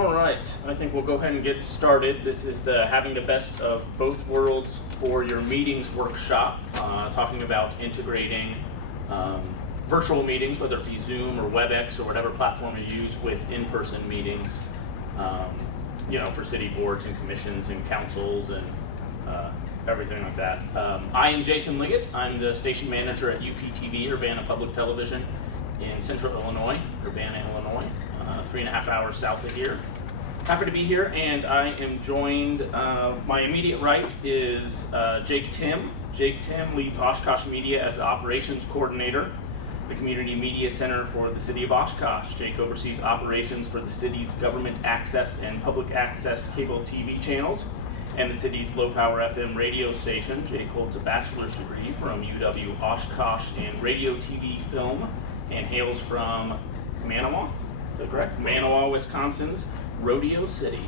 All right, I think we'll go ahead and get started. This is the Having the Best of Both Worlds for Your Meetings workshop, talking about integrating virtual meetings, whether it be Zoom or WebEx or whatever platform you use, with in-person meetings, for city boards and commissions and councils and everything like that. I am Jason Liggett. I'm the station manager at UPTV, Urbana Public Television, in Central Illinois, Urbana, Illinois, 3.5 hours south of here. Happy to be here, and I am joined, my immediate right is Jake Timm. Jake Timm leads Oshkosh Media as the operations coordinator, the Community Media Center for the City of Oshkosh. Jake oversees operations for the city's government access and public access cable TV channels and the city's low-power FM radio station. Jake holds a bachelor's degree from UW Oshkosh in radio, TV, film, and hails from Manawa, is that correct? Manawa, Wisconsin's Rodeo City.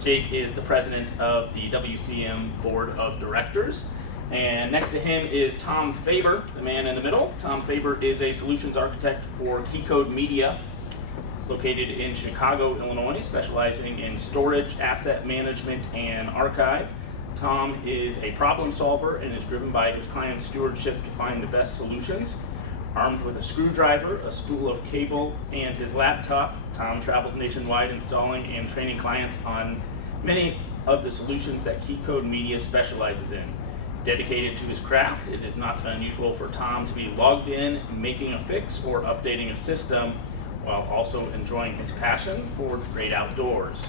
Jake is the president of the WCM Board of Directors. And next to him is Tom Faber, the man in the middle. Tom Faber is a solutions architect for Key Code Media, located in Chicago, Illinois, specializing in storage, asset management, and archive. Tom is a problem solver and is driven by his client's stewardship to find the best solutions. Armed with a screwdriver, a spool of cable, and his laptop, Tom travels nationwide installing and training clients on many of the solutions that Key Code Media specializes in. Dedicated to his craft, it is not unusual for Tom to be logged in, making a fix, or updating a system, while also enjoying his passion for the great outdoors.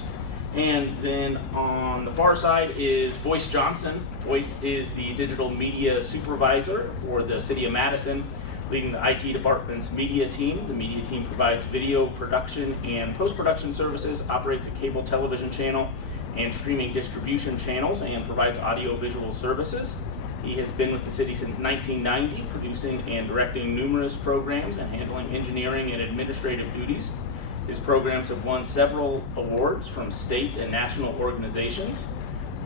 And then on the far side is Boyce Johnson. Boyce is the digital media supervisor for the city of Madison, leading the IT department's media team. The media team provides video production and post-production services, operates a cable television channel and streaming distribution channels, and provides audio-visual services. He has been with the city since 1990, producing and directing numerous programs and handling engineering and administrative duties. His programs have won several awards from state and national organizations.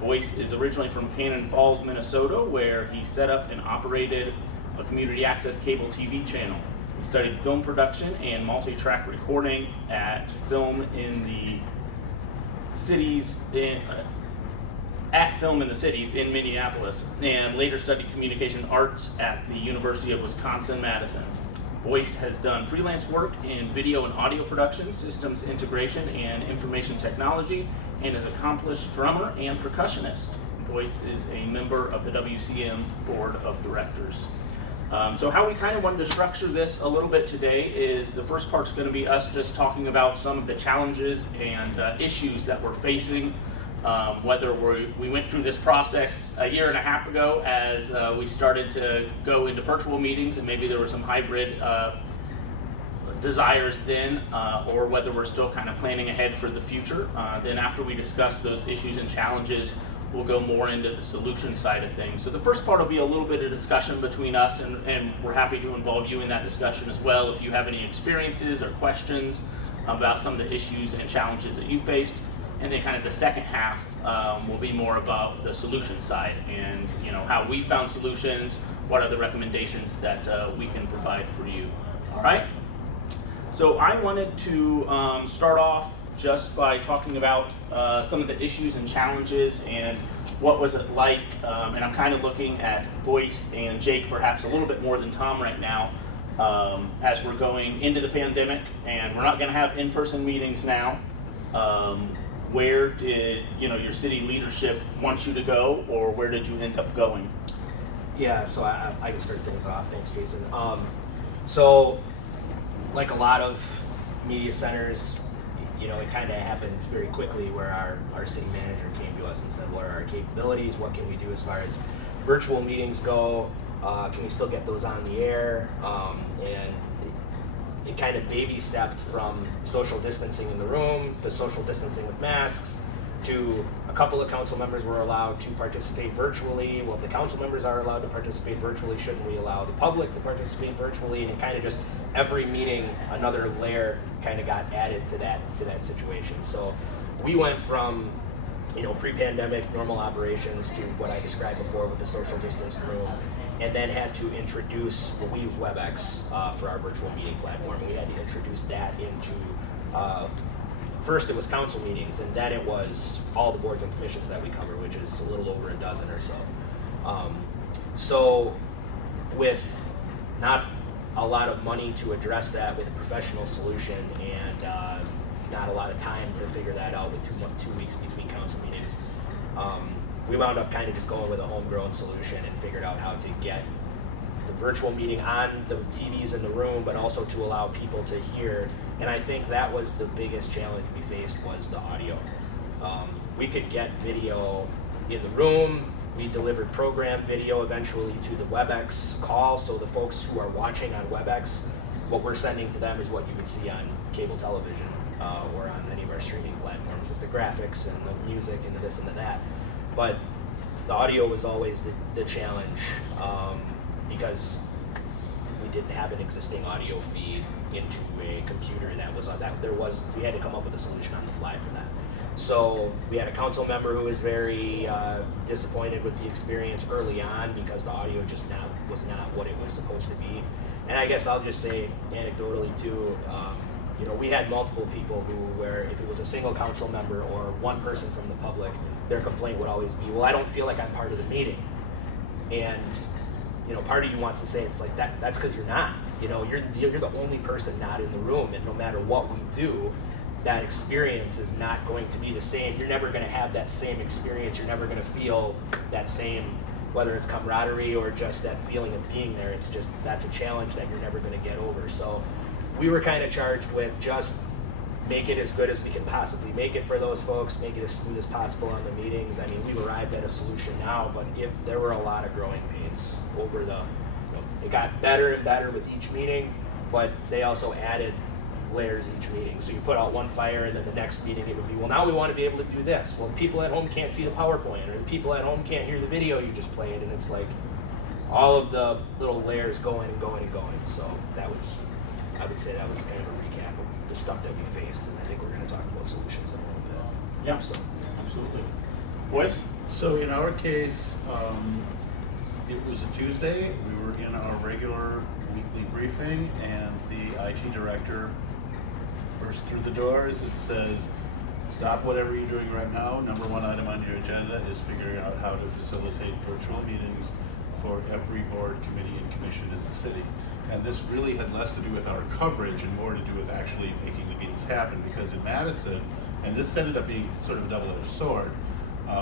Boyce is originally from Cannon Falls, Minnesota, where he set up and operated a community access cable TV channel. He studied film production and multi-track recording at Film in the Cities in Minneapolis, and later studied communication arts at the University of Wisconsin-Madison. Boyce has done freelance work in video and audio production, systems integration, and information technology, and is an accomplished drummer and percussionist. Boyce is a member of the WCM Board of Directors. So how we kind of wanted to structure this a little bit today is the first part's going to be us just talking about some of the challenges and issues that we're facing, whether we went through this process a year and a half ago as we started to go into virtual meetings, and maybe there were some hybrid desires then, or whether we're still kind of planning ahead for the future. Then after we discuss those issues and challenges, we'll go more into the solution side of things. So the first part will be a little bit of discussion between us, and we're happy to involve you in that discussion as well if you have any experiences or questions about some of the issues and challenges that you faced. And then kind of the second half will be more about the solution side and how we found solutions, what are the recommendations that we can provide for you. All right? So I wanted to start off just by talking about some of the issues and challenges and what was it like, and I'm kind of looking at Boyce and Jake perhaps a little bit more than Tom right now, as we're going into the pandemic and we're not going to have in-person meetings now. Where did your city leadership want you to go, or where did you end up going? Yeah, so I can start things off. Thanks, Jason. So like a lot of media centers, it kind of happened very quickly where our city manager came to us and said, what are our capabilities? What can we do as far as virtual meetings go? Can we still get those on the air? And it kind of baby stepped from social distancing in the room to social distancing with masks to a couple of council members were allowed to participate virtually. Well, if the council members are allowed to participate virtually, shouldn't we allow the public to participate virtually? And it kind of just every meeting, another layer kind of got added to that situation. So we went from pre-pandemic normal operations to what I described before with the social distance room, and then had to introduce, we use WebEx for our virtual meeting platform. We had to introduce that into first it was council meetings, and then it was all the boards and commissions that we cover, which is a little over a dozen or so. So with not a lot of money to address that with a professional solution, and not a lot of time to figure that out with 2 weeks between council meetings, we wound up kind of just going with a homegrown solution and figured out how to get the virtual meeting on the TVs in the room, but also to allow people to hear. And I think that was the biggest challenge we faced, was the audio. We could get video in the room. We delivered program video eventually to the WebEx call, so the folks who are watching on WebEx, what we're sending to them is what you would see on cable television or on any of our streaming platforms, with the graphics and the music and the this and the that. But the audio was always the challenge, because we didn't have an existing audio feed into a computer that was we had to come up with a solution on the fly for that. So we had a council member who was very disappointed with the experience early on, because the audio just was not what it was supposed to be. And I guess I'll just say anecdotally too, we had multiple people where if it was a single council member or one person from the public, their complaint would always be, well, I don't feel like I'm part of the meeting. And part of you wants to say, it's like that's because you're not. You're the only person not in the room, and no matter what we do, that experience is not going to be the same. You're never going to have that same experience. You're never going to feel that same, whether it's camaraderie or just that feeling of being there. It's just, that's a challenge that you're never going to get over. So we were kind of charged with just make it as good as we can possibly make it for those folks, make it as smooth as possible on the meetings. I mean, we've arrived at a solution now, but there were a lot of growing pains over it got better and better with each meeting, but they also added layers each meeting. So you put out one fire, and then the next meeting it would be, well, now we want to be able to do this. Well, people at home can't see the PowerPoint, or the people at home can't hear the video you just played, and it's like all of the little layers going and going and going. So I would say that was kind of a recap of the stuff that we faced, and I think we're going to talk about solutions in a little bit. Yeah, so absolutely. Boyce? So in our case, it was a Tuesday. We were in our regular weekly briefing, and the IT director burst through the doors and says, stop whatever you're doing right now. Number one item on your agenda is figuring out how to facilitate virtual meetings for every board, committee, and commission in the city. And this really had less to do with our coverage and more to do with actually making the meetings happen, because in Madison, and this ended up being sort of a double-edged sword,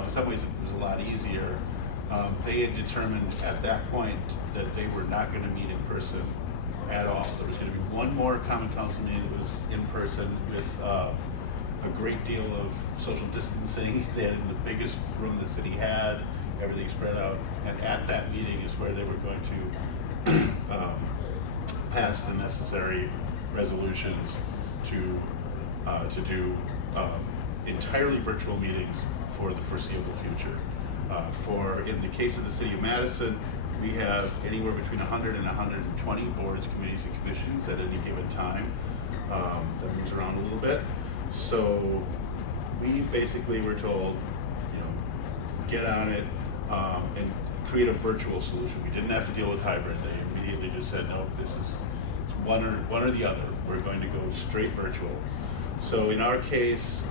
in some ways it was a lot easier. They had determined at that point that they were not going to meet in person at all. There was going to be one more common council meeting that was in person with a great deal of social distancing. They had in the biggest room the city had, everything spread out, and at that meeting is where they were going to pass the necessary resolutions to do entirely virtual meetings for the foreseeable future. In the case of the city of Madison, we have anywhere between 100 and 120 boards, committees, and commissions at any given time. That moves around a little bit. So we basically were told, get on it and create a virtual solution. We didn't have to deal with hybrid. They immediately just said, no, it's one or the other. We're going to go straight virtual. So in our case,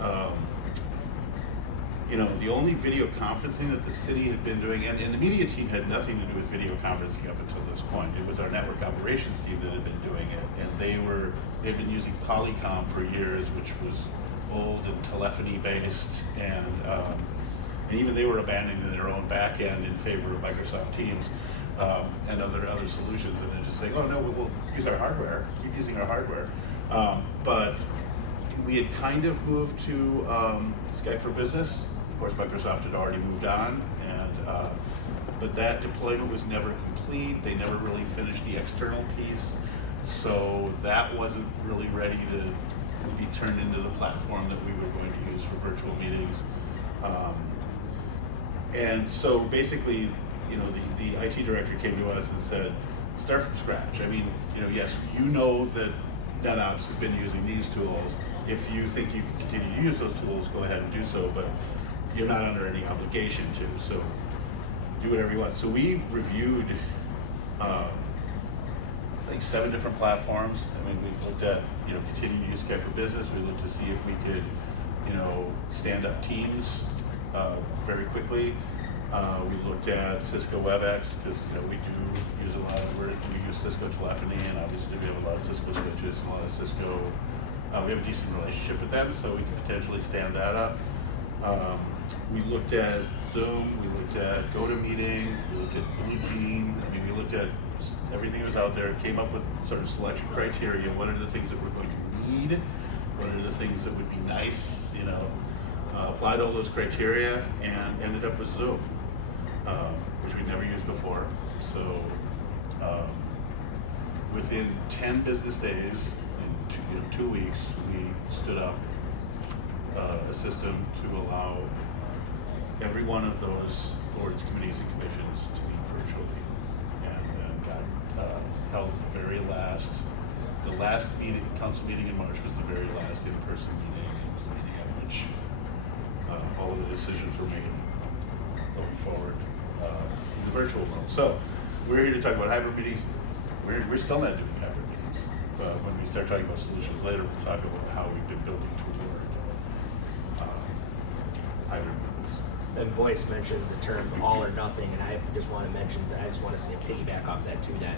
the only video conferencing that the city had been doing, and the media team had nothing to do with video conferencing up until this point. It was our network operations team that had been doing it, and they'd been using Polycom for years, which was old and telephony based, and even they were abandoning their own back end in favor of Microsoft Teams and other solutions, and then just saying, oh no, we'll use our hardware, keep using our hardware. But we had kind of moved to Skype for Business. Of course, Microsoft had already moved on, but that deployment was never complete. They never really finished the external piece, so that wasn't really ready to be turned into the platform that we were going to use for virtual meetings. And so basically, the IT director came to us and said, start from scratch. I mean, yes, that NetOps has been using these tools. If you think you can continue to use those tools, go ahead and do so, but you're not under any obligation to, so do whatever you want. So we reviewed I think 7 different platforms. I mean, we looked at, continuing to use Skype for Business. We looked to see if we could, stand up Teams very quickly. We looked at Cisco WebEx because we do use a lot of, we use Cisco telephony, and obviously we have a lot of Cisco switches and a lot of Cisco. We have a decent relationship with them, so we can potentially stand that up. We looked at Zoom, we looked at GoToMeeting, we looked at BlueJean. I mean, we looked at just everything that was out there, came up with sort of selection criteria. What are the things that we're going to need? What are the things that would be nice? Applied all those criteria and ended up with Zoom, which we'd never used before. So within 10 business days, in 2 weeks, we stood up a system to allow every one of those boards, committees, and commissions to meet virtually, and then got held the last meeting, council meeting in March was the very last in-person meeting. It was the meeting at which all of the decisions were made going forward in the virtual world. So we're here to talk about hybrid meetings. We're still not doing hybrid meetings. When we start talking about solutions later, we'll talk about how we've been building toward hybrid meetings. And Boyce mentioned the term all or nothing, and I just want to say piggyback off that too, that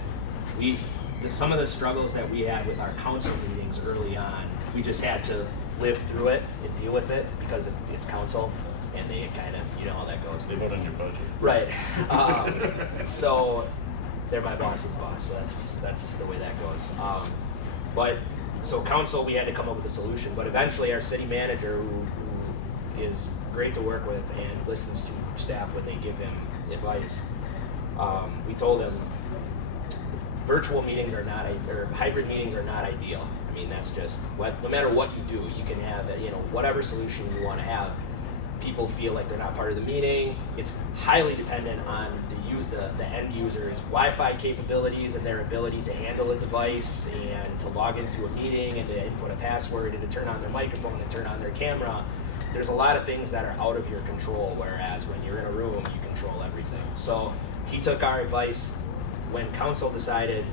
some of the struggles that we had with our council meetings early on, we just had to live through it and deal with it because it's council, and they kind of, how that goes. They vote on your budget. Right. So they're my boss's boss, so that's the way that goes. But so council, we had to come up with a solution, but eventually our city manager, who is great to work with and listens to staff when they give him advice, we told him virtual meetings are not, or hybrid meetings are not ideal. I mean, that's just, no matter what you do, you can have, whatever solution you want to have. People feel like they're not part of the meeting. It's highly dependent on the end user's Wi-Fi capabilities and their ability to handle a device and to log into a meeting and to input a password and to turn on their microphone and turn on their camera. There's a lot of things that are out of your control, whereas when you're in a room, you control everything. So he took our advice. When council decided,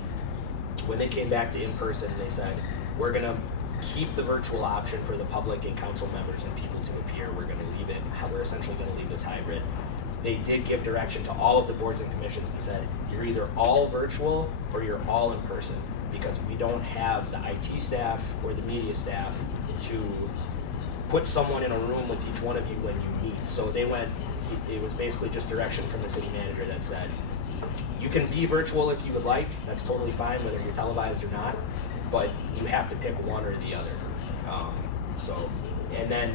when they came back to in-person, they said, we're going to keep the virtual option for the public and council members and people to appear. We're going to leave it, we're essentially going to leave this hybrid. They did give direction to all of the boards and commissions and said, you're either all virtual or you're all in person, because we don't have the IT staff or the media staff to put someone in a room with each one of you when you meet. So they went, it was basically just direction from the city manager that said, you can be virtual if you would like, that's totally fine, whether you're televised or not, but you have to pick one or the other. And then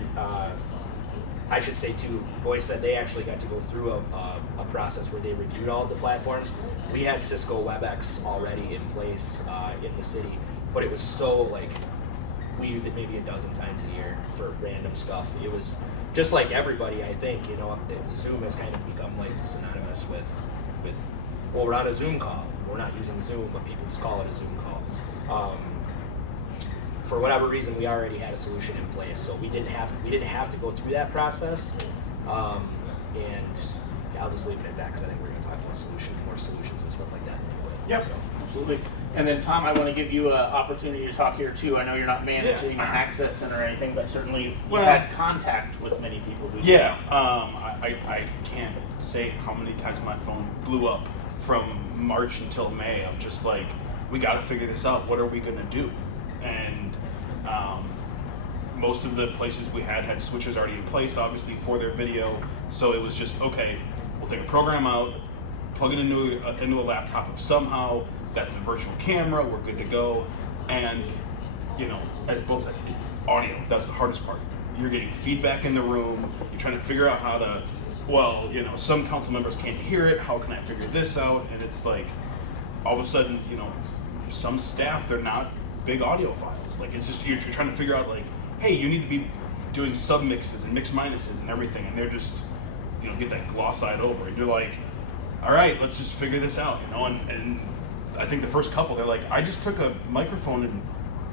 I should say too, Boyce said they actually got to go through a process where they reviewed all of the platforms. We had Cisco WebEx already in place in the city, but it was so we used it maybe a dozen times a year for random stuff. It was just like everybody, I think, Zoom has kind of become synonymous with, well, we're on a Zoom call. We're not using Zoom, but people just call it a Zoom call. For whatever reason, we already had a solution in place, so we didn't have to go through that process. And I'll just leave it at that because I think we're going to talk about more solutions and stuff like that. Yep, so. Absolutely. And then Tom, I want to give you an opportunity to talk here too. I know you're not managing Access Center or anything, but certainly you've had contact with many people who I can't say how many times my phone blew up from March until May of just we got to figure this out. What are we going to do? And most of the places we had switches already in place, obviously, for their video. So it was just, okay, we'll take a program out, plug it into a laptop. If somehow that's a virtual camera, we're good to go. And, as both said, audio, that's the hardest part. You're getting feedback in the room. You're trying to figure out how to, some council members can't hear it. How can I figure this out? And it's all of a sudden, some staff, they're not big audio files. It's just, you're trying to figure out hey, you need to be doing sub mixes and mix minuses and everything. And they're just, get that gloss-eyed over. And you're all right, let's just figure this out, and I think the first couple, they're I just took a microphone and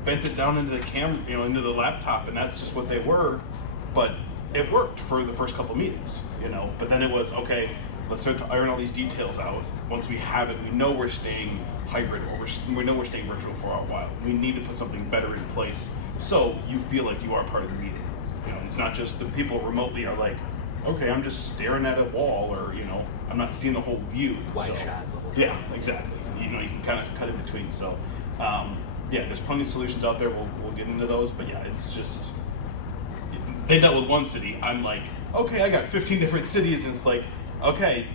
bent it down into the camera, into the laptop, and that's just what they were. But it worked for the first couple meetings, but then it was, okay, let's start to iron all these details out. Once we have it, we know we're staying hybrid, or we know we're staying virtual for a while. We need to put something better in place so you feel like you are part of the meeting. You know, it's not just the people remotely are like, okay, I'm just staring at a wall, or I'm not seeing the whole view. Wide so, shot the whole yeah, time. exactly. You can kind of cut in between. So, yeah, there's plenty of solutions out there. We'll get into those, but yeah, it's just they dealt with one city. I'm like, okay, I got 15 different cities, and it's like, okay,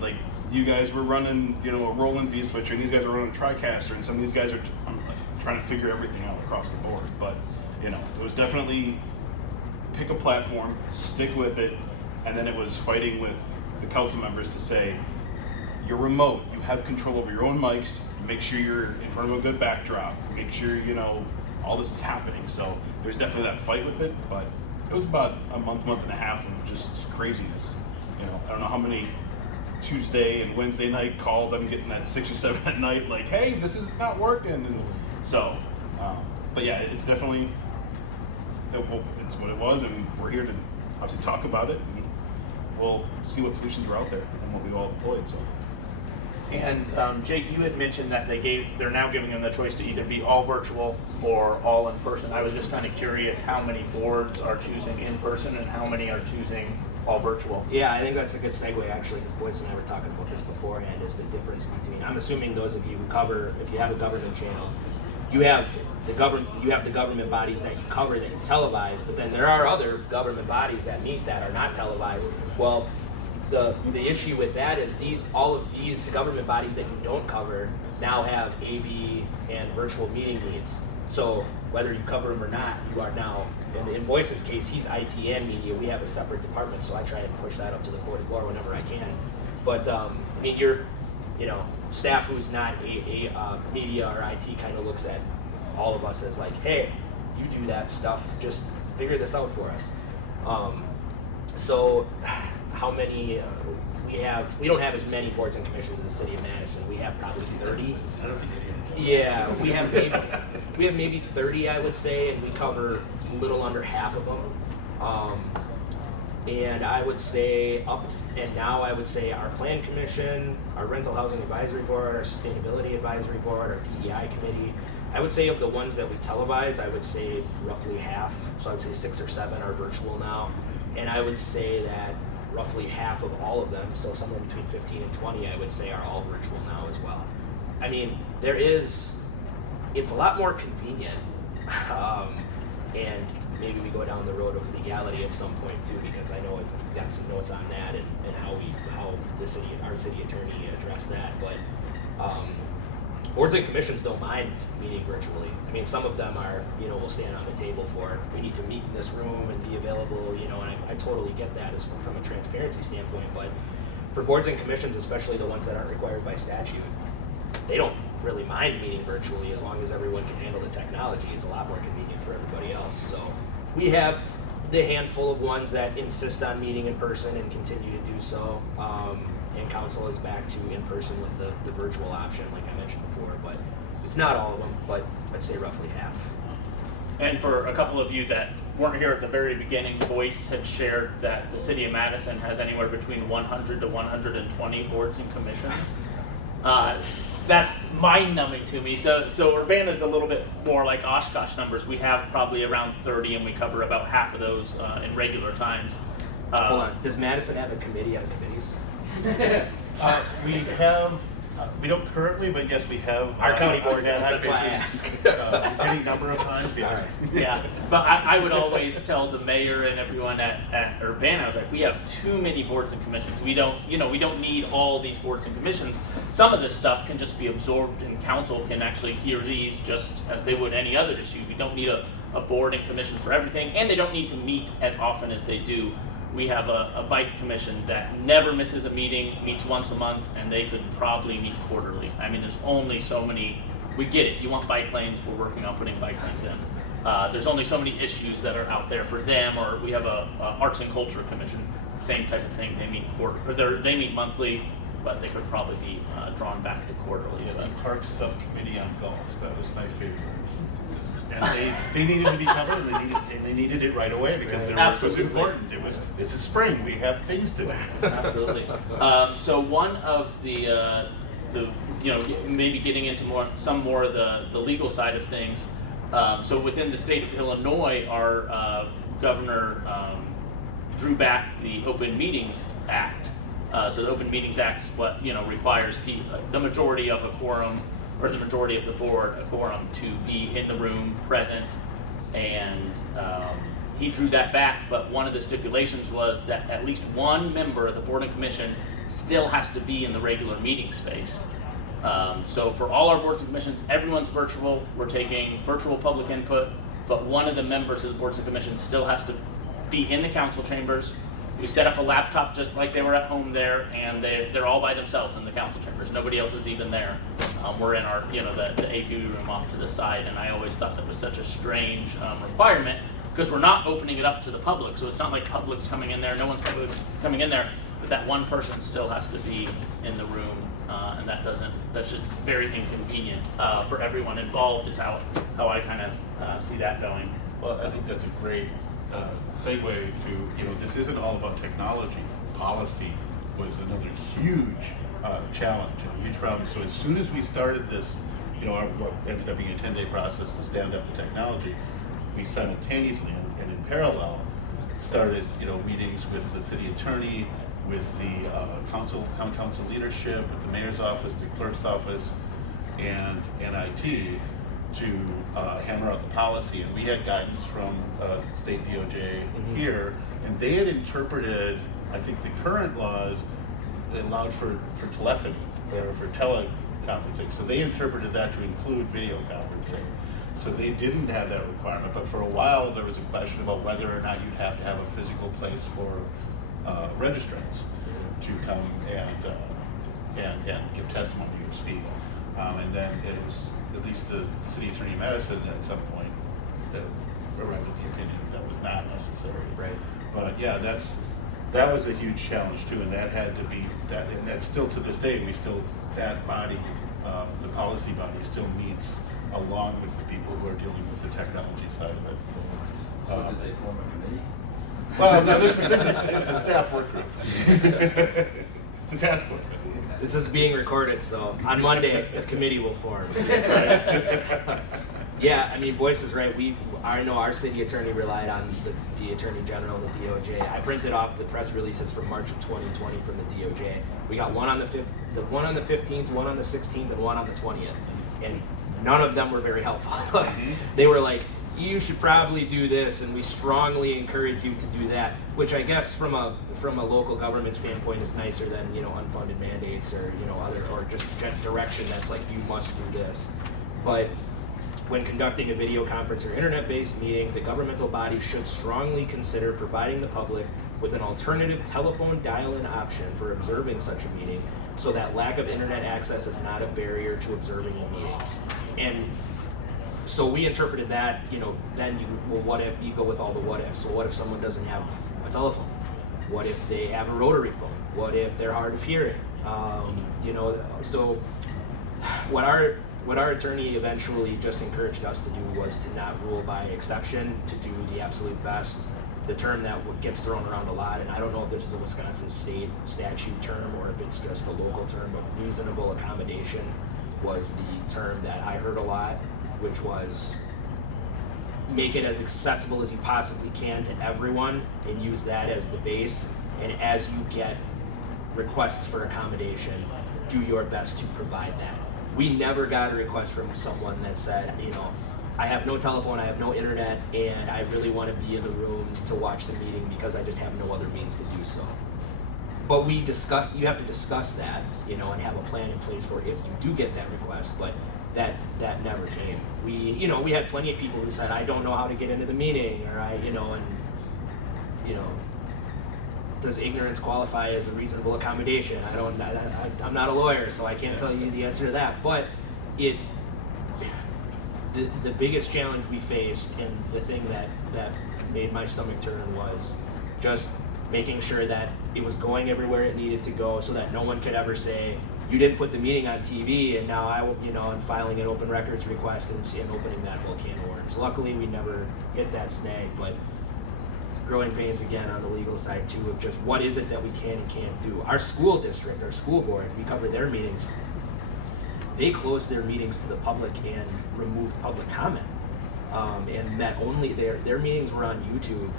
like you guys were running, a Roland V switcher, and these guys are running a TriCaster, and some of these guys are like, trying to figure everything out across the board. But it was definitely pick a platform, stick with it, and then it was fighting with the council members to say, you're remote, you have control over your own mics, make sure you're in front of a good backdrop, make sure all this is happening. So there's definitely that fight with it, but it was about a month and a half of just craziness. I don't know how many Tuesday and Wednesday night calls I'm getting at 6 or 7 at night, like, hey, this is not working. And so, but yeah, it's definitely, it's what it was, and we're here to obviously talk about it, and we'll see what solutions are out there and what we've all deployed. So. And Jake, you had mentioned that they're now giving them the choice to either be all virtual or all in person. I was just kind of curious how many boards are choosing in person and how many are choosing all virtual. Yeah, I think that's a good segue actually, because Boyce and I were talking about this beforehand, is the difference between, I'm assuming those of you who cover, if you have a government channel, you have the government bodies that you cover that you televise, but then there are other government bodies that meet that are not televised. Well, the issue with that is all of these government bodies that you don't cover now have AV and virtual meeting needs. So whether you cover them or not, you are now, in Boyce's case, he's IT and media. We have a separate department, so I try and push that up to the 4th floor whenever I can. But I mean, staff who's not media or IT kind of looks at all of us as like, hey, you do that stuff, just figure this out for us. So how many we don't have as many boards and commissions as the city of Madison. We have probably 30. I don't think Yeah, we have maybe 30, I would say, and we cover a little under half of them. And I would say now I would say our plan commission, our rental housing advisory board, our sustainability advisory board, our DEI committee. I would say of the ones that we televise, I would say roughly half. So I would say 6 or 7 are virtual now. And I would say that roughly half of all of them, so somewhere between 15 and 20, I would say are all virtual now as well. I mean, it's a lot more convenient. And maybe we go down the road of legality at some point too, because I know I've got some notes on that and how our city attorney addressed that. But boards and commissions don't mind meeting virtually. I mean, some of them are, will stand on the table for, we need to meet in this room and be available, and I totally get that from a transparency standpoint. But for boards and commissions, especially the ones that aren't required by statute, they don't really mind meeting virtually as long as everyone can handle the technology. It's a lot more convenient for everybody else. So we have the handful of ones that insist on meeting in person and continue to do so. And council is back to in person with the virtual option, like I mentioned before. But it's not all of them, but I'd say roughly half. And for a couple of you that weren't here at the very beginning, Boyce had shared that the city of Madison has anywhere between 100 to 120 boards and commissions. That's mind-numbing to me. So Urbana's a little bit more like Oshkosh numbers. We have probably around 30, and we cover about half of those in regular times. Hold on. Does Madison have a committee on committees? we don't currently, but yes, we have. Our county board does, had that's why I cases, ask. any number of times, yes. All right. Yeah, but I would always tell the mayor and everyone at Urbana, I was like, we have too many boards and commissions. We don't need all these boards and commissions. Some of this stuff can just be absorbed, and council can actually hear these just as they would any other issue. We don't need a board and commission for everything, and they don't need to meet as often as they do. We have a bike commission that never misses a meeting, meets once a month, and they could probably meet quarterly. I mean, there's only so many, we get it, you want bike lanes, we're working on putting bike lanes in. There's only so many issues that are out there for them, or we have a arts and culture commission, same type of thing, they meet monthly, but they could probably be drawn back to quarterly. Yeah, the Parks Subcommittee on Golf, that was my favorite. And they needed to be covered, and they needed it right away because their work was Absolutely. important. This is spring, we have things to do. Absolutely. So one of the maybe getting into some more of the legal side of things. So within the state of Illinois, our governor drew back the Open Meetings Act. So the Open Meetings Act is what requires the majority of a quorum, or the majority of the board, a quorum, to be in the room, present, and he drew that back. But one of the stipulations was that at least one member of the board and commission still has to be in the regular meeting space. So for all our boards and commissions, everyone's virtual. We're taking virtual public input, but one of the members of the boards and commissions still has to be in the council chambers. We set up a laptop just like they were at home there, and they're all by themselves in the council chambers. Nobody else is even there. We're in our, the AQ room off to the side, and I always thought that was such a strange requirement because we're not opening it up to the public. So it's not like public's coming in there, no one's coming in there, but that one person still has to be in the room, and that's just very inconvenient for everyone involved is how I kind of see that going. Well, I think that's a great segue to, this isn't all about technology. Policy was another huge challenge and a huge problem. So as soon as we started this, what ended up being a 10-day process to stand up the technology, we simultaneously and in parallel started, meetings with the city attorney, with the common council leadership, with the mayor's office, the clerk's office, and IT to hammer out the policy. And we had guidance from state DOJ here, and they had interpreted, I think the current laws allowed for telephony or for teleconferencing. So they interpreted that to include video conferencing. So they didn't have that requirement, but for a while there was a question about whether or not you'd have to have a physical place for registrants to come and give testimony or speak. And then it was at least the city attorney of Madison at some point that arrived at the opinion that was not necessary. Right. But yeah, that was a huge challenge too, and that had to be that, and that's still to this day. That body, the policy body, still meets along with the people who are dealing with the technology side of it. So did they form a committee? Well, no, this is a staff work group. It's a task force. This is being recorded, so on Monday the committee will form. Yeah, I mean, Boyce is right. I know our city attorney relied on the Attorney General, the DOJ. I printed off the press releases from March of 2020 from the DOJ. We got one on the 1 on the 15th, one on the 16th, and one on the 20th, and none of them were very helpful. They were like, you should probably do this, and we strongly encourage you to do that, which I guess from a local government standpoint is nicer than unfunded mandates or or just direction that's like you must do this. But when conducting a video conference or internet-based meeting, the governmental body should strongly consider providing the public with an alternative telephone dial-in option for observing such a meeting, so that lack of internet access is not a barrier to observing a meeting. And so we interpreted that, then what if you go with all the what ifs? So what if someone doesn't have a telephone? What if they have a rotary phone? What if they're hard of hearing? So what our attorney eventually just encouraged us to do was to not rule by exception, to do the absolute best. The term that gets thrown around a lot, and I don't know if this is a Wisconsin state statute term or if it's just a local term, but reasonable accommodation was the term that I heard a lot, which was make it as accessible as you possibly can to everyone and use that as the base. And as you get requests for accommodation, do your best to provide that. We never got a request from someone that said, I have no telephone, I have no internet, and I really want to be in the room to watch the meeting because I just have no other means to do so. But you have to discuss that, and have a plan in place for if you do get that request, but that never came. We had plenty of people who said, I don't know how to get into the meeting, or does ignorance qualify as a reasonable accommodation? I'm not a lawyer, so I can't tell you the answer to that. But the biggest challenge we faced, and the thing that made my stomach turn, was just making sure that it was going everywhere it needed to go, so that no one could ever say, you didn't put the meeting on TV, and now I'm filing an open records request and opening that whole can of worms. Luckily, we never hit that snag, but growing pains again on the legal side too of just what is it that we can and can't do. Our school district, our school board, we cover their meetings. They closed their meetings to the public and removed public comment, and that only their meetings were on YouTube,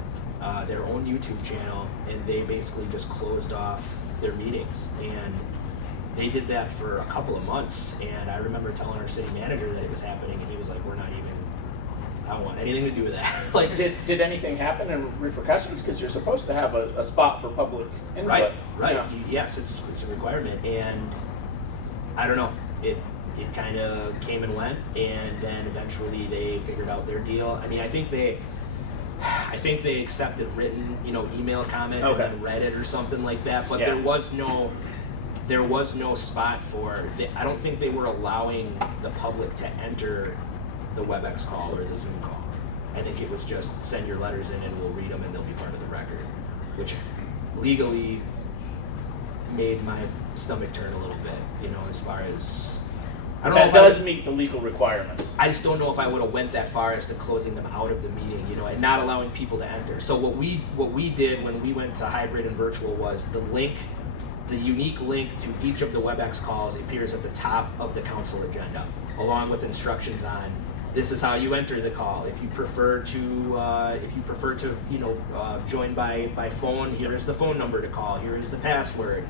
their own YouTube channel, and they basically just closed off their meetings. And they did that for a couple of months, and I remember telling our city manager that it was happening, and he was like, I don't want anything to do with that. Like, Did anything happen in repercussions? Because you're supposed to have a spot for public input. right. Yeah. Yes, it's a requirement, and I don't know. It kind of came and went, and then eventually they figured out their deal. I mean, I think they accepted written, email comment and then read it or something like that. But Yeah. there was no spot for. I don't think they were allowing the public to enter the WebEx call or the Zoom call. I think it was just send your letters in and we'll read them and they'll be part of the record, which legally made my stomach turn a little bit, as far as I don't know That if does meet the legal requirements. I just don't know if I would have went that far as to closing them out of the meeting, and not allowing people to enter. So what we did when we went to hybrid and virtual was the unique link to each of the WebEx calls appears at the top of the council agenda, along with instructions on this is how you enter the call. If you prefer to join by phone, here is the phone number to call. Here is the password.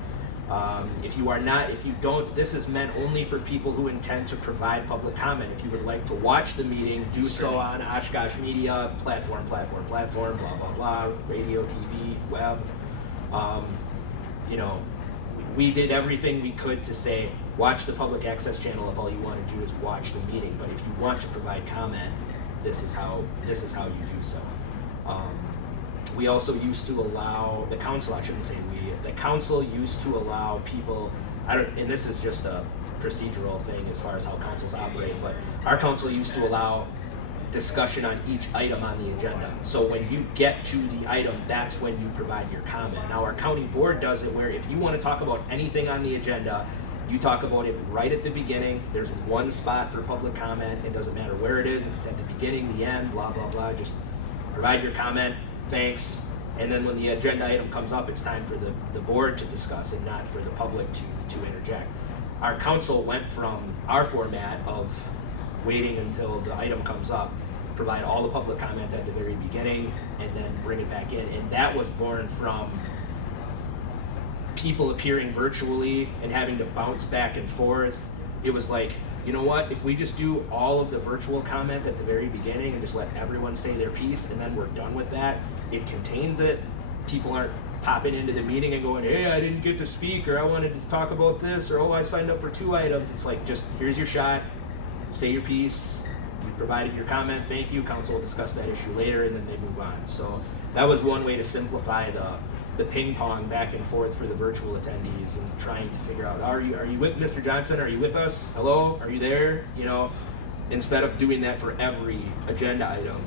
If you don't, this is meant only for people who intend to provide public comment. If you would like to watch the meeting, do so on Oshkosh Media, platform, blah, blah, blah, radio, TV, web. We did everything we could to say, watch the public access channel if all you want to do is watch the meeting. But if you want to provide comment, this is how you do so. We also used to allow the council. I shouldn't say we. The council used to allow people. And this is just a procedural thing as far as how councils operate. But our council used to allow discussion on each item on the agenda. So when you get to the item, that's when you provide your comment. Now our county board does it where if you want to talk about anything on the agenda, you talk about it right at the beginning. There's one spot for public comment. It doesn't matter where it is, if it's at the beginning, the end, blah, blah, blah. Just provide your comment, thanks. And then when the agenda item comes up, it's time for the board to discuss and not for the public to interject. Our council went from our format of waiting until the item comes up, provide all the public comment at the very beginning, and then bring it back in. And that was born from people appearing virtually and having to bounce back and forth. It was like, you know what, if we just do all of the virtual comment at the very beginning and just let everyone say their piece and then we're done with that, it contains it. People aren't popping into the meeting and going, hey, I didn't get to speak, or I wanted to talk about this, or oh, I signed up for 2 items. It's like, just here's your shot, say your piece, you've provided your comment, thank you, council will discuss that issue later, and then they move on. So that was one way to simplify the ping pong back and forth for the virtual attendees and trying to figure out, are you with Mr. Johnson? Are you with us? Hello? Are you there? Instead of doing that for every agenda item,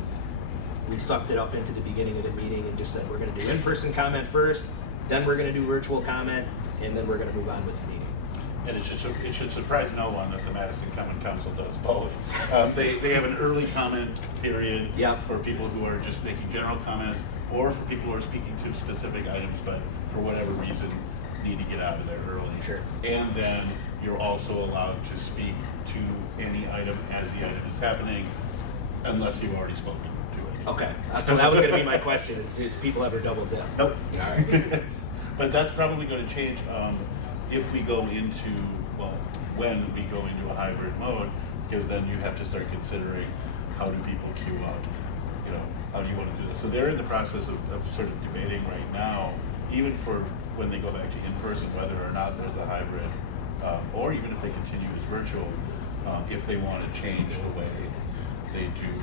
we sucked it up into the beginning of the meeting and just said, we're going to do in-person comment first, then we're going to do virtual comment, and then we're going to move on with the meeting. And it should surprise no one that the Madison Common Council does both. They have an early comment period for people who are just making general comments, or for people who are speaking to specific items, but for whatever reason need to get out of there early. Sure. And then you're also allowed to speak to any item as the item is happening, unless you've already spoken to it. Okay, so that was going to be my question: is do people ever double dip? Nope. All right. But that's probably going to change if we go into, when we go into a hybrid mode, because then you have to start considering how do people queue up, how do you want to do this? So they're in the process of sort of debating right now, even for when they go back to in-person, whether or not there's a hybrid, or even if they continue as virtual, if they want to change the way they do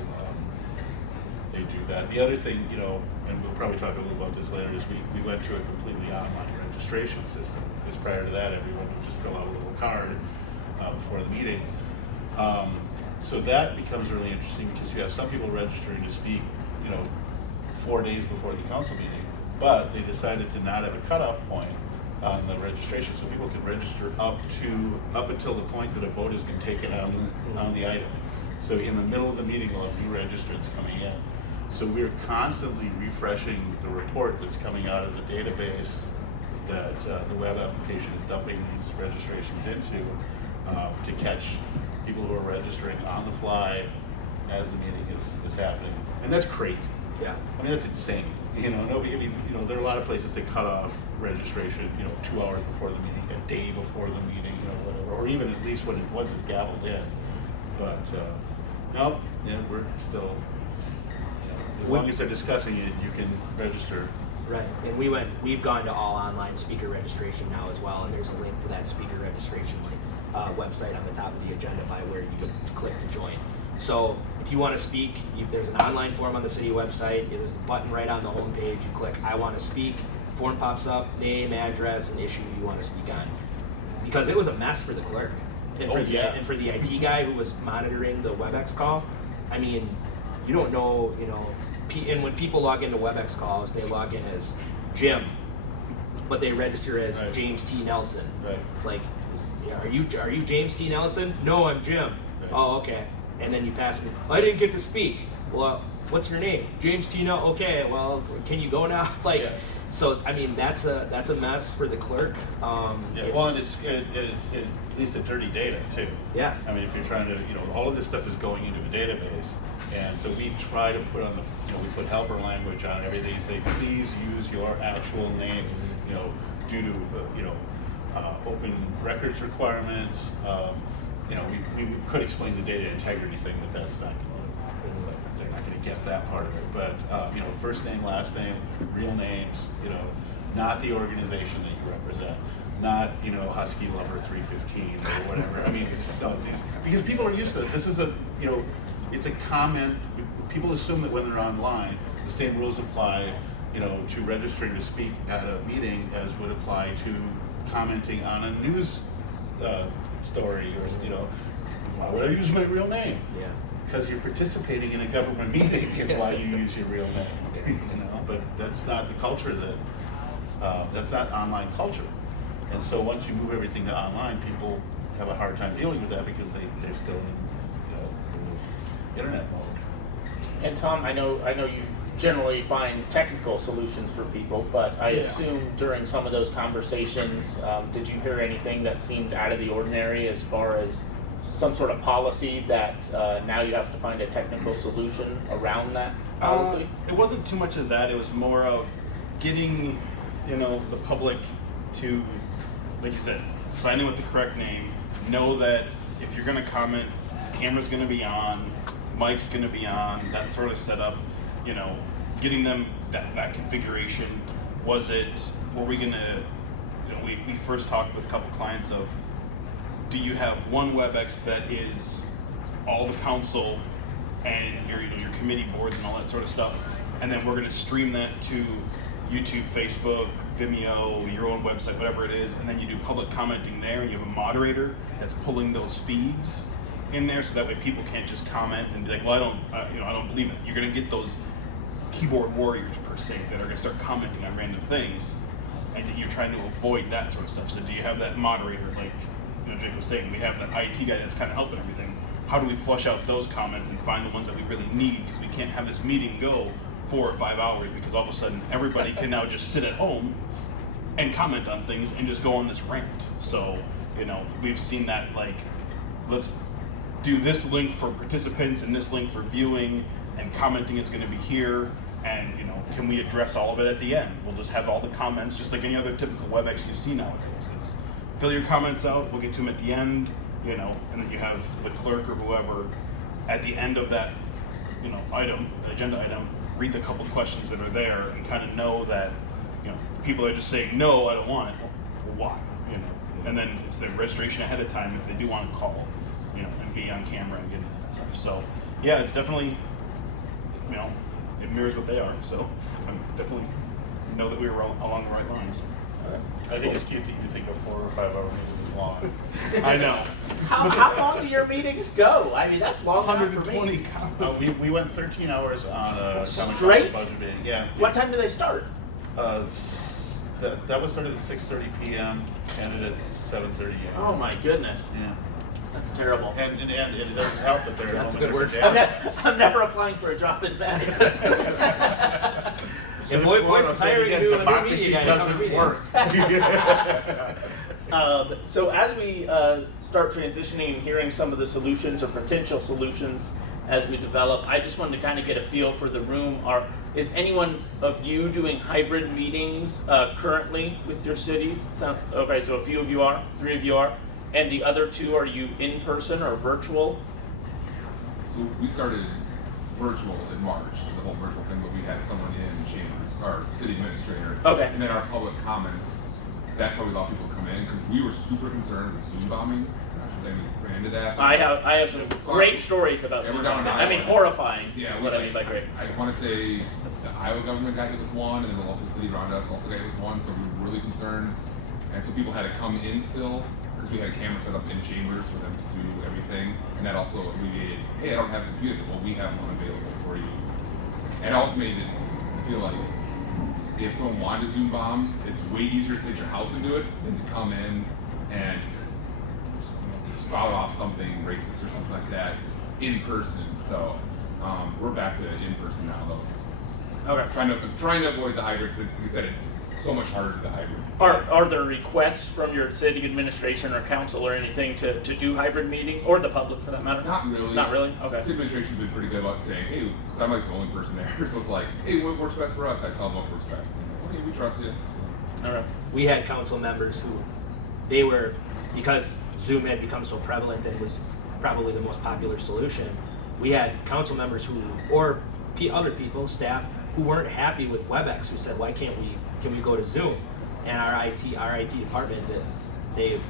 that. The other thing, and we'll probably talk a little about this later, is we went to a completely online registration system, because prior to that, everyone would just fill out a little card before the meeting. So that becomes really interesting, because you have some people registering to speak, 4 days before the council meeting, but they decided to not have a cutoff point on the registration, so people can register up until the point that a vote has been taken on the item. So in the middle of the meeting, we'll have new registrants coming in. So we're constantly refreshing the report that's coming out of the database that the web application is dumping these registrations into to catch people who are registering on the fly as the meeting is happening. And that's crazy. Yeah. I mean, that's insane. You know, nobody, I mean, you know, there are a lot of places that cut off registration, 2 hours before the meeting, a day before the meeting, whatever, or even at least once it's gavelled in. But, no, yeah, we're still, as long as they're discussing it, you can register. Right, and we've gone to all online speaker registration now as well, and there's a link to that speaker registration website on the top of the agenda by where you can click to join. So if you want to speak, there's an online form on the city website. There's a button right on the home page. You click I want to speak, form pops up, name, address, and issue you want to speak on. Because it was a mess for the clerk. And for, and for the IT guy who was monitoring the WebEx call, I mean, you don't know, and when people log into WebEx calls, they log in as Jim, but they register as Right. James T. Nelson. Right. It's like, are you James T. Nelson? No, I'm Jim. Right. Oh, okay. And then you pass me. I didn't get to speak. Well, what's your name? James T. Nelson. Okay. Well, can you go now? Yeah. So I mean, that's a mess for the clerk. Yeah, well, and it's at least a dirty data too. Yeah. I mean, if you're trying to, all of this stuff is going into a database, and so we try to put on we put helper language on everything. Say, please use your actual name, due to open records requirements. We could explain the data integrity thing, but that's not. They're not going to get that part of it. But first name, last name, real names. Not the organization that you represent. Not Husky Lover 315 or whatever. I mean, because people are used to it. This is it's a comment. People assume that when they're online, the same rules apply, to registering to speak at a meeting as would apply to commenting on a news story or why would I use my real name? Yeah. Because you're participating in a government meeting is why you use your real name. But that's not the culture that's not online culture. And so once you move everything to online, people have a hard time dealing with that because they're still in internet mode. And Tom, I know you generally find technical solutions for people, but I assume during some of those conversations, did you hear anything that seemed out of the ordinary as far as some sort of policy that now you have to find a technical solution around that policy? It wasn't too much of that. It was more of getting, the public to, like you said, sign in with the correct name. Know that if you're going to comment, camera's going to be on, mic's going to be on, that sort of setup. Getting them that configuration. Were we going to, we first talked with a couple clients of, do you have one WebEx that is all the council and your committee boards and all that sort of stuff, and then we're going to stream that to YouTube, Facebook, Vimeo, your own website, whatever it is, and then you do public commenting there, and you have a moderator that's pulling those feeds in there, so that way people can't just comment and be like, well, I don't believe it. You're going to get those keyboard warriors per se that are going to start commenting on random things, and that you're trying to avoid that sort of stuff. So do you have that moderator, like Jake was saying, we have that IT guy that's kind of helping everything. How do we flush out those comments and find the ones that we really need? Because we can't have this meeting go 4 or 5 hours because all of a sudden everybody can now just sit at home and comment on things and just go on this rant. So, we've seen that, like, let's do this link for participants and this link for viewing, and commenting is going to be here, and can we address all of it at the end? We'll just have all the comments just like any other typical WebEx you see nowadays. It's fill your comments out, we'll get to them at the end, and then you have the clerk or whoever at the end of that item, the agenda item, read the couple questions that are there and kind of know that people are just saying no, I don't want it. Well, why? And then it's the registration ahead of time if they do want to call, and be on camera and get that stuff. So yeah, it's definitely it mirrors what they are. So I definitely know that we were along the right lines. I think it's cute that you think a 4 or 5 hour meeting is long. I know. How long do your meetings go? I mean, that's long enough for 120 me. comments. We went 13 hours on a Straight? budget meeting. Yeah. What time do they start? That was started at 6:30 p.m. ended at 7:30 a.m. Oh my goodness, Yeah. that's terrible. And it doesn't help that they're That's a good home word every for day. I'm never applying for a job in Madison. And Boyce is hiring you a new media guy to cover doesn't meetings. work. So as we start transitioning and hearing some of the solutions or potential solutions as we develop, I just wanted to kind of get a feel for the room. Is anyone of you doing hybrid meetings currently with your cities? Okay, so a few of you are, 3 of you are, and the other 2, are you in person or virtual? So we started virtual in March, the whole virtual thing, but we had someone in chambers, our city administrator. Okay. And then our public comments, that's how we allowed people to come in, because we were super concerned with Zoom bombing. I'm not sure they ran into that. I have some great stories about Yeah, we're Zoom down in bombing. I mean, Iowa. horrifying Yeah, is we what I like- mean by great. I want to say the Iowa government got hit with one, and then the local city around us also got hit with one, so we were really concerned. And so people had to come in still, because we had a camera set up in chambers for them to do everything, and that also alleviated, hey, I don't have a computer, well, we have one available for you. And it also made it feel like if someone wanted to Zoom bomb, it's way easier to sit at your house and do it than to come in and spout off something racist or something like that in person. So we're back to in person now, though. Okay. Trying to avoid the hybrid, because like I said, it's so much harder to hybrid. Are there requests from your city administration or council or anything to do hybrid meetings, or the public for that matter? Not really. Not really? Okay. City administration's been pretty good about saying, hey, because I'm like the only person there, so it's like, hey, what works best for us? I tell them what works best. And they're like, okay, we trust you. So. All right. We had council members who, they were, because Zoom had become so prevalent and was probably the most popular solution, we had council members who, or other people, staff, who weren't happy with WebEx, who said, why can we go to Zoom? And our IT department, they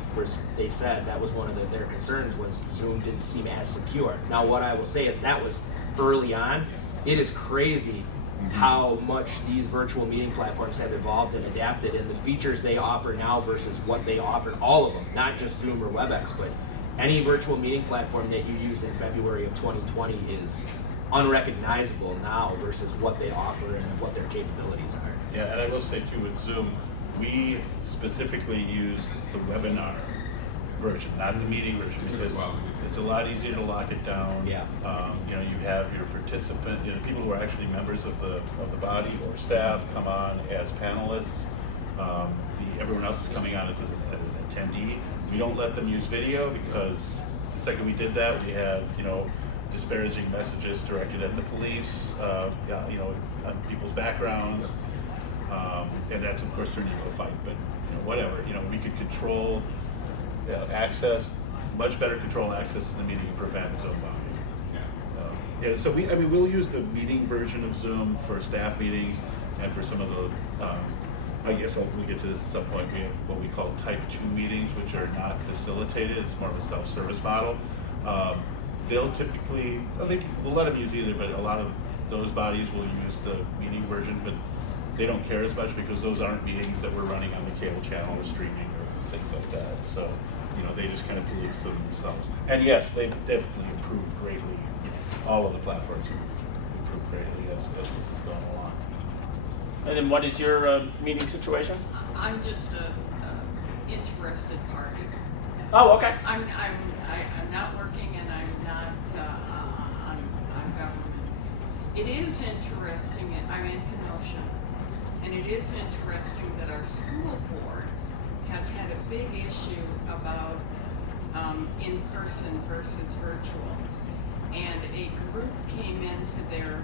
said that was one of their concerns, was Zoom didn't seem as secure. Now what I will say is that was early on. It is crazy how much these virtual meeting platforms have evolved and adapted, and the features they offer now versus what they offered, all of them, not just Zoom or WebEx, but any virtual meeting platform that you used in February of 2020 is unrecognizable now versus what they offer and what their capabilities are. Yeah, and I will say too, with Zoom, we specifically use the webinar version, not the meeting version, It took us because a while to do that. it's a lot easier to lock it down. Yeah. You have your participant, people who are actually members of the body or staff come on as panelists. Everyone else is coming on as an attendee. We don't let them use video, because the second we did that, we had disparaging messages directed at the police, on people's backgrounds, and that's of course turned into a fight. But whatever, we could control access, much better control access to the meeting and prevent Zoom bombing. So we'll use the meeting version of Zoom for staff meetings and for some of the. I guess we'll get to this at some point. We have what we call type 2 meetings, which are not facilitated. It's more of a self-service model. They'll typically, we'll let them use either, but a lot of those bodies will use the meeting version, but they don't care as much because those aren't meetings that we're running on the cable channel or streaming or things like that. So, they just kind of police them themselves. And yes, they've definitely improved greatly. All of the platforms have improved greatly as this has gone along. And then what is your meeting situation? I'm just a interested party. Oh, okay. I'm not working and I'm not on government. It is interesting. I'm in Kenosha, and it is interesting that our school board has had a big issue about in-person versus virtual. And a group came into their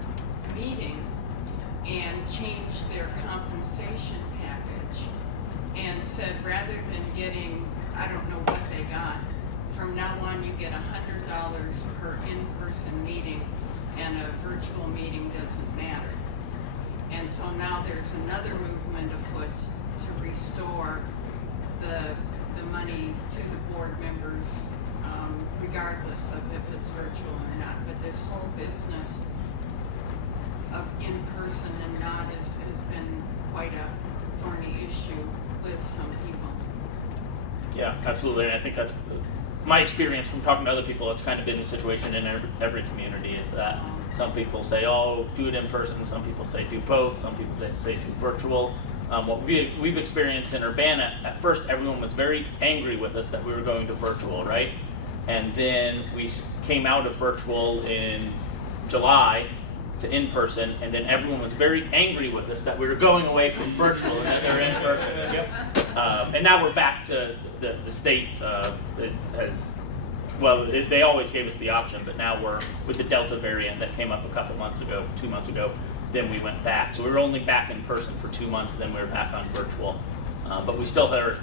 meeting and changed their compensation package and said, rather than getting, I don't know what they got, from now on you get $100 per in-person meeting and a virtual meeting doesn't matter. And so now there's another movement afoot to restore the money to the board members, regardless of if it's virtual or not. But this whole business of in-person and not has been quite a thorny issue with some people. Yeah, absolutely. And I think that's my experience from talking to other people. It's kind of been the situation in every community, is that some people say, oh, do it in person. Some people say do both. Some people say do virtual. What we've experienced in Urbana, at first everyone was very angry with us that we were going to virtual, right? And then we came out of virtual in July to in-person, and then everyone was very angry with us that we were going away from virtual and that they're in-person. Yep. And now we're back to the state it has, well, they always gave us the option, but now we're with the Delta variant that came up a couple months ago, 2 months ago, then we went back. So we were only back in person for 2 months, then we were back on virtual. But we still had,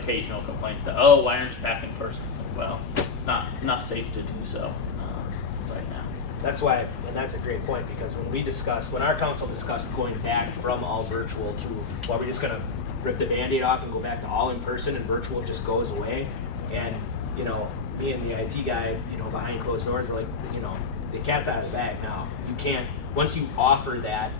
occasional complaints that, oh, why aren't you back in person? It's like, well, not safe to do so right now. That's why, and that's a great point, because when our council discussed going back from all virtual to, well, we're just gonna rip the Band-Aid off and go back to all in person and virtual just goes away. And, me and the IT guy, behind closed doors, were like, the cat's out of the bag now. You can't, once you offer that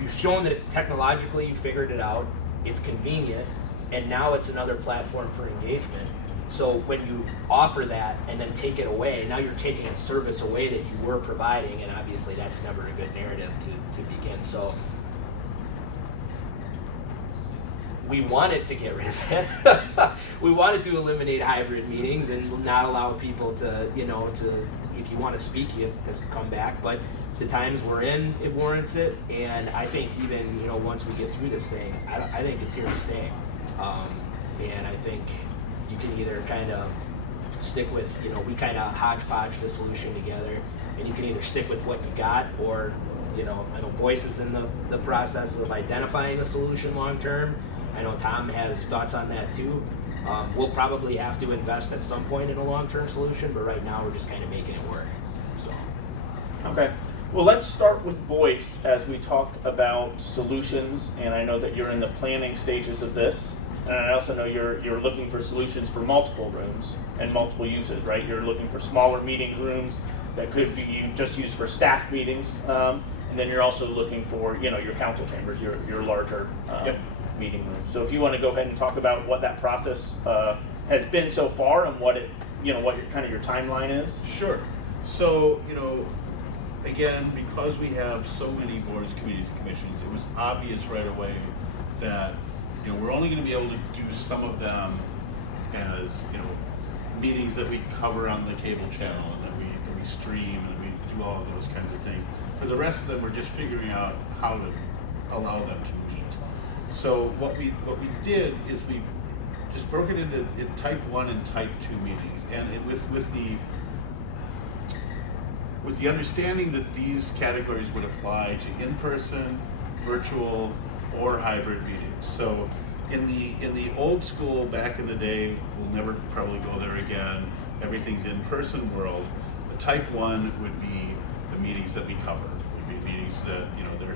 you've shown that technologically you figured it out, it's convenient, and now it's another platform for engagement. So when you offer that and then take it away, now you're taking a service away that you were providing, and obviously that's never a good narrative to begin. So we wanted to get rid of it. We wanted to eliminate hybrid meetings and not allow people to, if you want to speak, you have to come back. But the times we're in, it warrants it. And I think even, once we get through this thing, I think it's here to stay. And I think you can either kind of stick with, we kind of hodgepodge the solution together, and you can either stick with what you got, or, I know Boyce is in the process of identifying a solution long term. I know Tom has thoughts on that too. We'll probably have to invest at some point in a long-term solution, but right now we're just kind of making it work. So. Okay. Well, let's start with Boyce as we talk about solutions, and I know that you're in the planning stages of this, and I also know you're looking for solutions for multiple rooms and multiple uses, right? You're looking for smaller meeting rooms that could be just used for staff meetings, and then you're also looking for, your council chambers, your larger meeting rooms. So if you want to go ahead and talk about what that process has been so far and what what your timeline is. Sure. So, again, because we have so many boards, committees, and commissions, it was obvious right away that, we're only going to be able to do some of them as, meetings that we cover on the cable channel and that we stream and we do all of those kinds of things. For the rest of them, we're just figuring out how to allow them to meet. So what we did is we just broke it into type 1 and type 2 meetings, and with the understanding that these categories would apply to in-person, virtual, or hybrid meetings. So in the old school back in the day, we'll never probably go there again, everything's in-person world, the type 1 would be the meetings that we cover. Would be meetings that,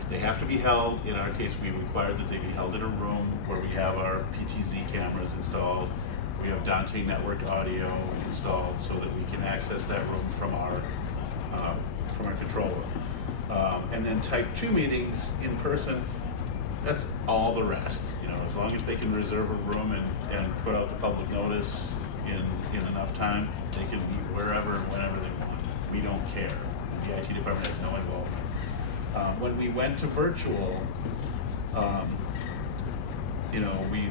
they have to be held. In our case, we require that they be held in a room where we have our PTZ cameras installed. We have Dante networked audio installed so that we can access that room from our control room. And then type 2 meetings in person, that's all the rest. As long as they can reserve a room and put out the public notice in enough time, they can meet wherever and whenever they want. We don't care. The IT department has no involvement. When we went to virtual, we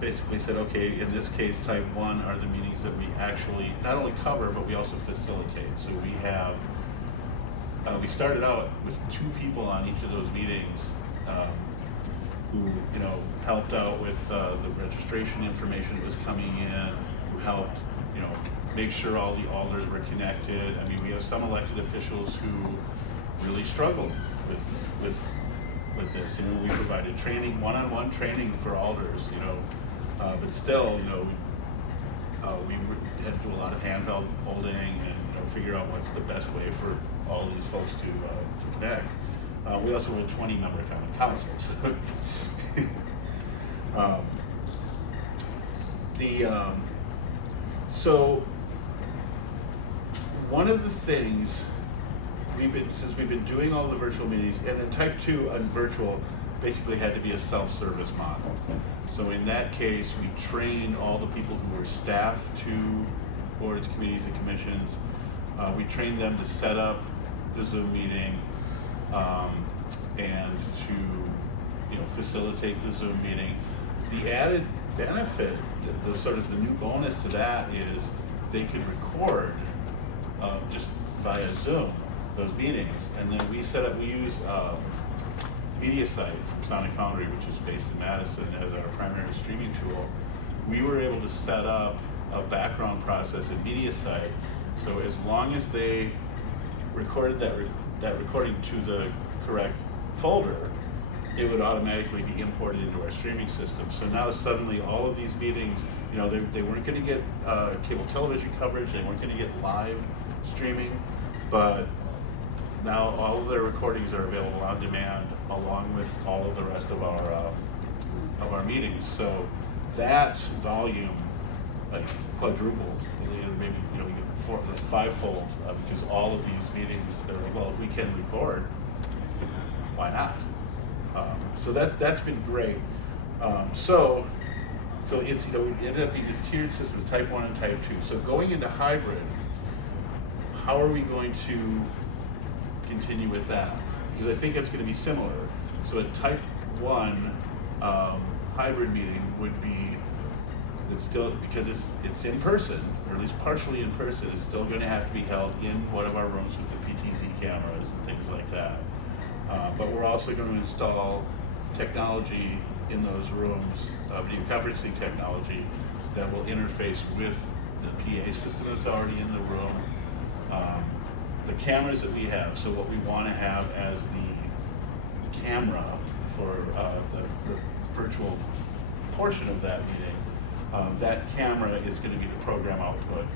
basically said, okay, in this case, type 1 are the meetings that we actually not only cover, but we also facilitate. So we have, we started out with 2 people on each of those meetings who, helped out with the registration information that was coming in, who helped, make sure all the alders were connected. I mean, we have some elected officials who really struggled with this. We provided training, one-on-one training for alders, but still, we had to do a lot of handheld holding and figure out what's the best way for all these folks to connect. We also were a 20-member common council, so one of the things since we've been doing all the virtual meetings, and then type 2 on virtual basically had to be a self-service model. So in that case, we trained all the people who were staff to boards, committees, and commissions. We trained them to set up the Zoom meeting and to facilitate the Zoom meeting. The added benefit, the sort of the new bonus to that is they can record just via Zoom those meetings, and then we use MediaSite from Sonic Foundry, which is based in Madison, as our primary streaming tool. We were able to set up a background process in MediaSite, so as long as they recorded that recording to the correct folder, it would automatically be imported into our streaming system. So now suddenly all of these meetings, they weren't going to get cable television coverage, they weren't going to get live streaming, but now all of their recordings are available on demand, along with all of the rest of our meetings. So that volume, like, quadrupled, maybe even fivefold, because all of these meetings, they're like, well, if we can record, why not? So that's been great. So it's it ended up being this tiered system, type 1 and type 2. So going into hybrid, how are we going to continue with that? Because I think it's going to be similar. So a type 1 hybrid meeting would be, it's still, because it's in person, or at least partially in person, it's still going to have to be held in one of our rooms with the PTZ cameras and things like that. But we're also going to install technology in those rooms, video conferencing technology, that will interface with the PA system that's already in the room. The cameras that we have, so what we want to have as the camera for the virtual portion of that meeting, that camera is going to be the program output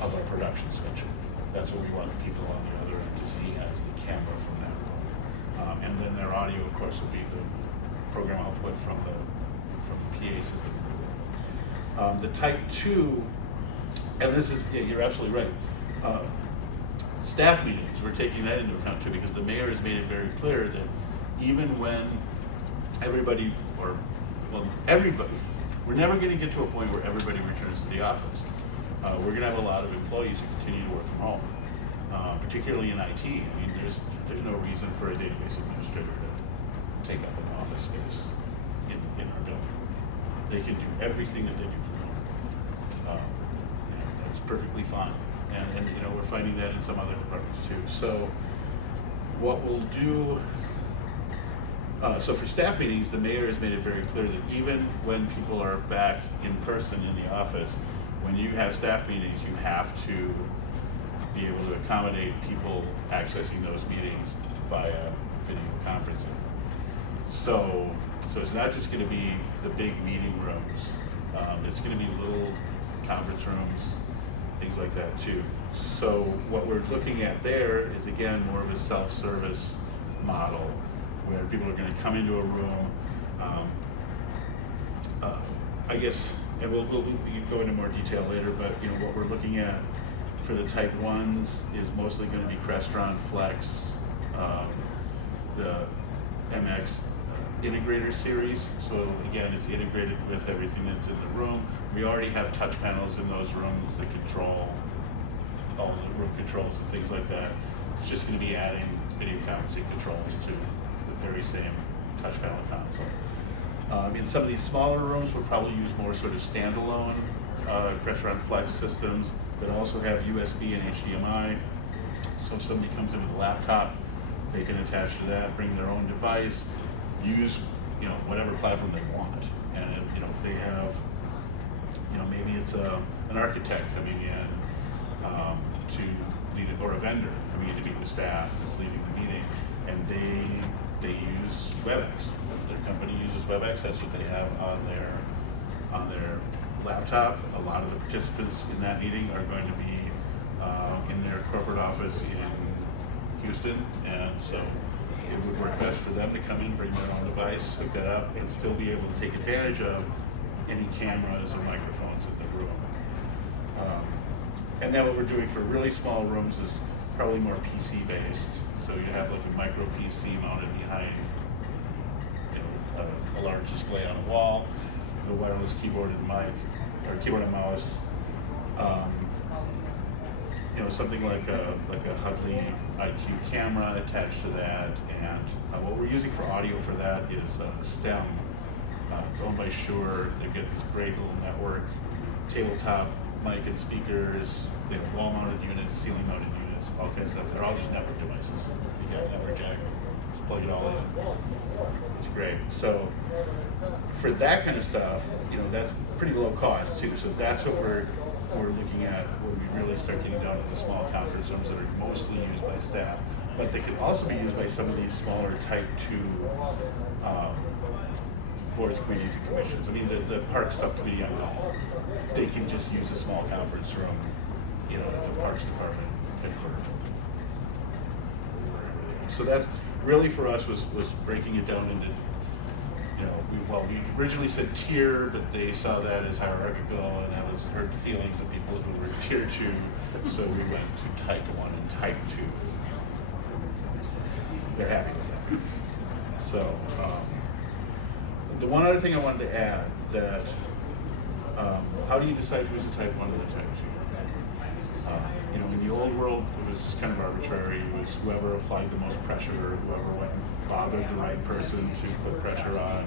of our production switcher. That's what we want the people on the other end to see as the camera from that room. And then their audio, of course, will be the program output from the PA system. The type 2, and this is, you're absolutely right. Staff meetings, we're taking that into account too, because the mayor has made it very clear that even when everybody, we're never going to get to a point where everybody returns to the office. We're going to have a lot of employees who continue to work from home, particularly in IT. I mean, there's no reason for a database administrator to take up an office space in our building. They can do everything that they do from home. That's perfectly fine. And we're finding that in some other departments too. So what we'll do, so for staff meetings, the mayor has made it very clear that even when people are back in person in the office, when you have staff meetings, you have to be able to accommodate people accessing those meetings via video conferencing. So it's not just going to be the big meeting rooms. It's going to be little conference rooms, things like that too. So what we're looking at there is, again, more of a self-service model where people are going to come into a room. I guess, and we can go into more detail later, but what we're looking at for the type 1s is mostly going to be Crestron, Flex, the MX integrator series. So again, it's integrated with everything that's in the room. We already have touch panels in those rooms that control all the room controls and things like that. It's just going to be adding video conferencing controls to the very same touch panel console. In some of these smaller rooms, we'll probably use more sort of standalone Crestron Flex systems that also have USB and HDMI. So if somebody comes in with a laptop, they can attach to that, bring their own device, use whatever platform they want. And if they have, maybe it's an architect coming in to lead it, or a vendor coming in to meet with staff that's leading the meeting, and they use WebEx. Their company uses WebEx. That's what they have on their laptop. A lot of the participants in that meeting are going to be in their corporate office in Houston, and so it would work best for them to come in, bring their own device, hook that up, and still be able to take advantage of any cameras or microphones in the room. And then what we're doing for really small rooms is probably more PC based. So you have like a micro PC mounted behind a large display on a wall, the wireless keyboard and mic, or keyboard and mouse, something like a Hudley IQ camera attached to that, and what we're using for audio for that is STEM. It's owned by Shure. They get these great little network tabletop mic and speakers. They have wall-mounted units, ceiling-mounted units, all kinds of stuff. They're all just network devices. You got a network jack, just plug it all in. It's great. So for that kind of stuff, that's pretty low cost too. So that's what we're looking at when we really start getting down to the small conference rooms that are mostly used by staff, but they can also be used by some of these smaller type 2 boards, committees, and commissions. I mean, the parks subcommittee on golf, they can just use a small conference room, at the Parks Department headquarters. So that's really for us was breaking it down into, we originally said tier, but they saw that as hierarchical, and that was hurt the feelings of people who were tier 2. So we went to type 1 and type 2. They're happy with that. So the one other thing I wanted to add that how do you decide who's a type 1 and a type 2? In the old world, it was just kind of arbitrary. It was whoever applied the most pressure, or whoever went and bothered the right person to put pressure on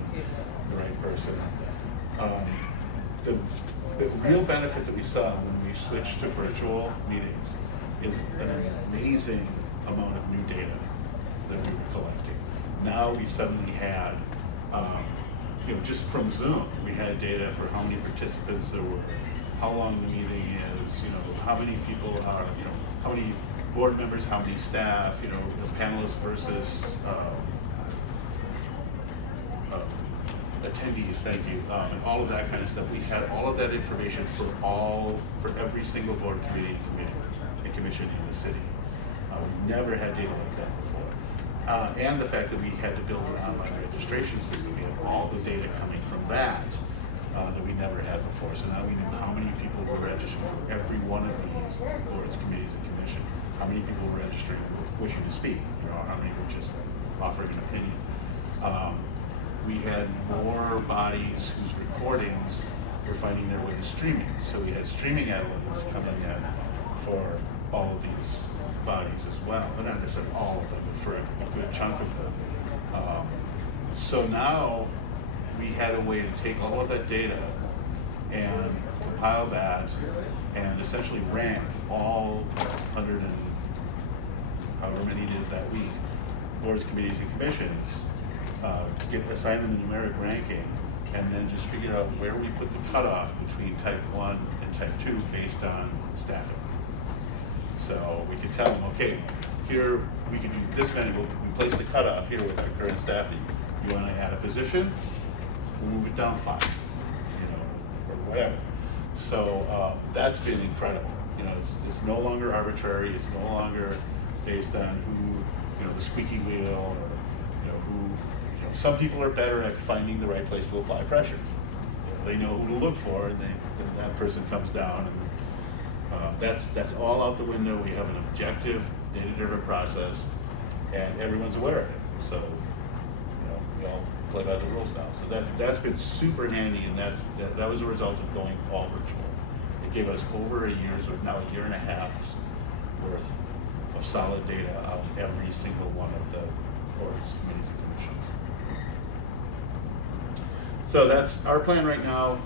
the right person. The real benefit that we saw when we switched to virtual meetings is an amazing amount of new data that we were collecting. Now we suddenly had, just from Zoom, we had data for how many participants there were, how long the meeting is, how many people are, how many board members, how many staff, the panelists versus attendees, thank you, and all of that kind of stuff. We had all of that information for every single board, committee, and commission in the city. We never had data like that before. And the fact that we had to build an online registration system, we had all the data coming from that that we never had before. So now we knew how many people were registering for every one of these boards, committees, and commission. How many people were registering, wishing to speak, how many were just offering an opinion. We had more bodies whose recordings were finding their way to streaming. So we had streaming analytics coming in for all of these bodies as well, but not necessarily all of them, but for a good chunk of them. So now we had a way to take all of that data and compile that and essentially rank all 100 and however many it is that week, boards, committees, and commissions, assign them a numeric ranking, and then just figure out where we put the cutoff between type 1 and type 2 based on staffing. So we could tell them, okay, here we can do this many, we place the cutoff here with our current staffing. You want to add a position, we'll move it down 5, or whatever. So that's been incredible. It's no longer arbitrary. It's no longer based on who, the squeaky wheel, or who. Some people are better at finding the right place to apply pressure. They know who to look for, and then that person comes down, and that's all out the window. We have an objective, data-driven process, and everyone's aware of it. So, we all play by the rules now. So that's been super handy, and that was a result of going all virtual. It gave us over a year's, or now a year and a half's worth of solid data of every single one of the boards, committees, and commissions. So that's our plan right now.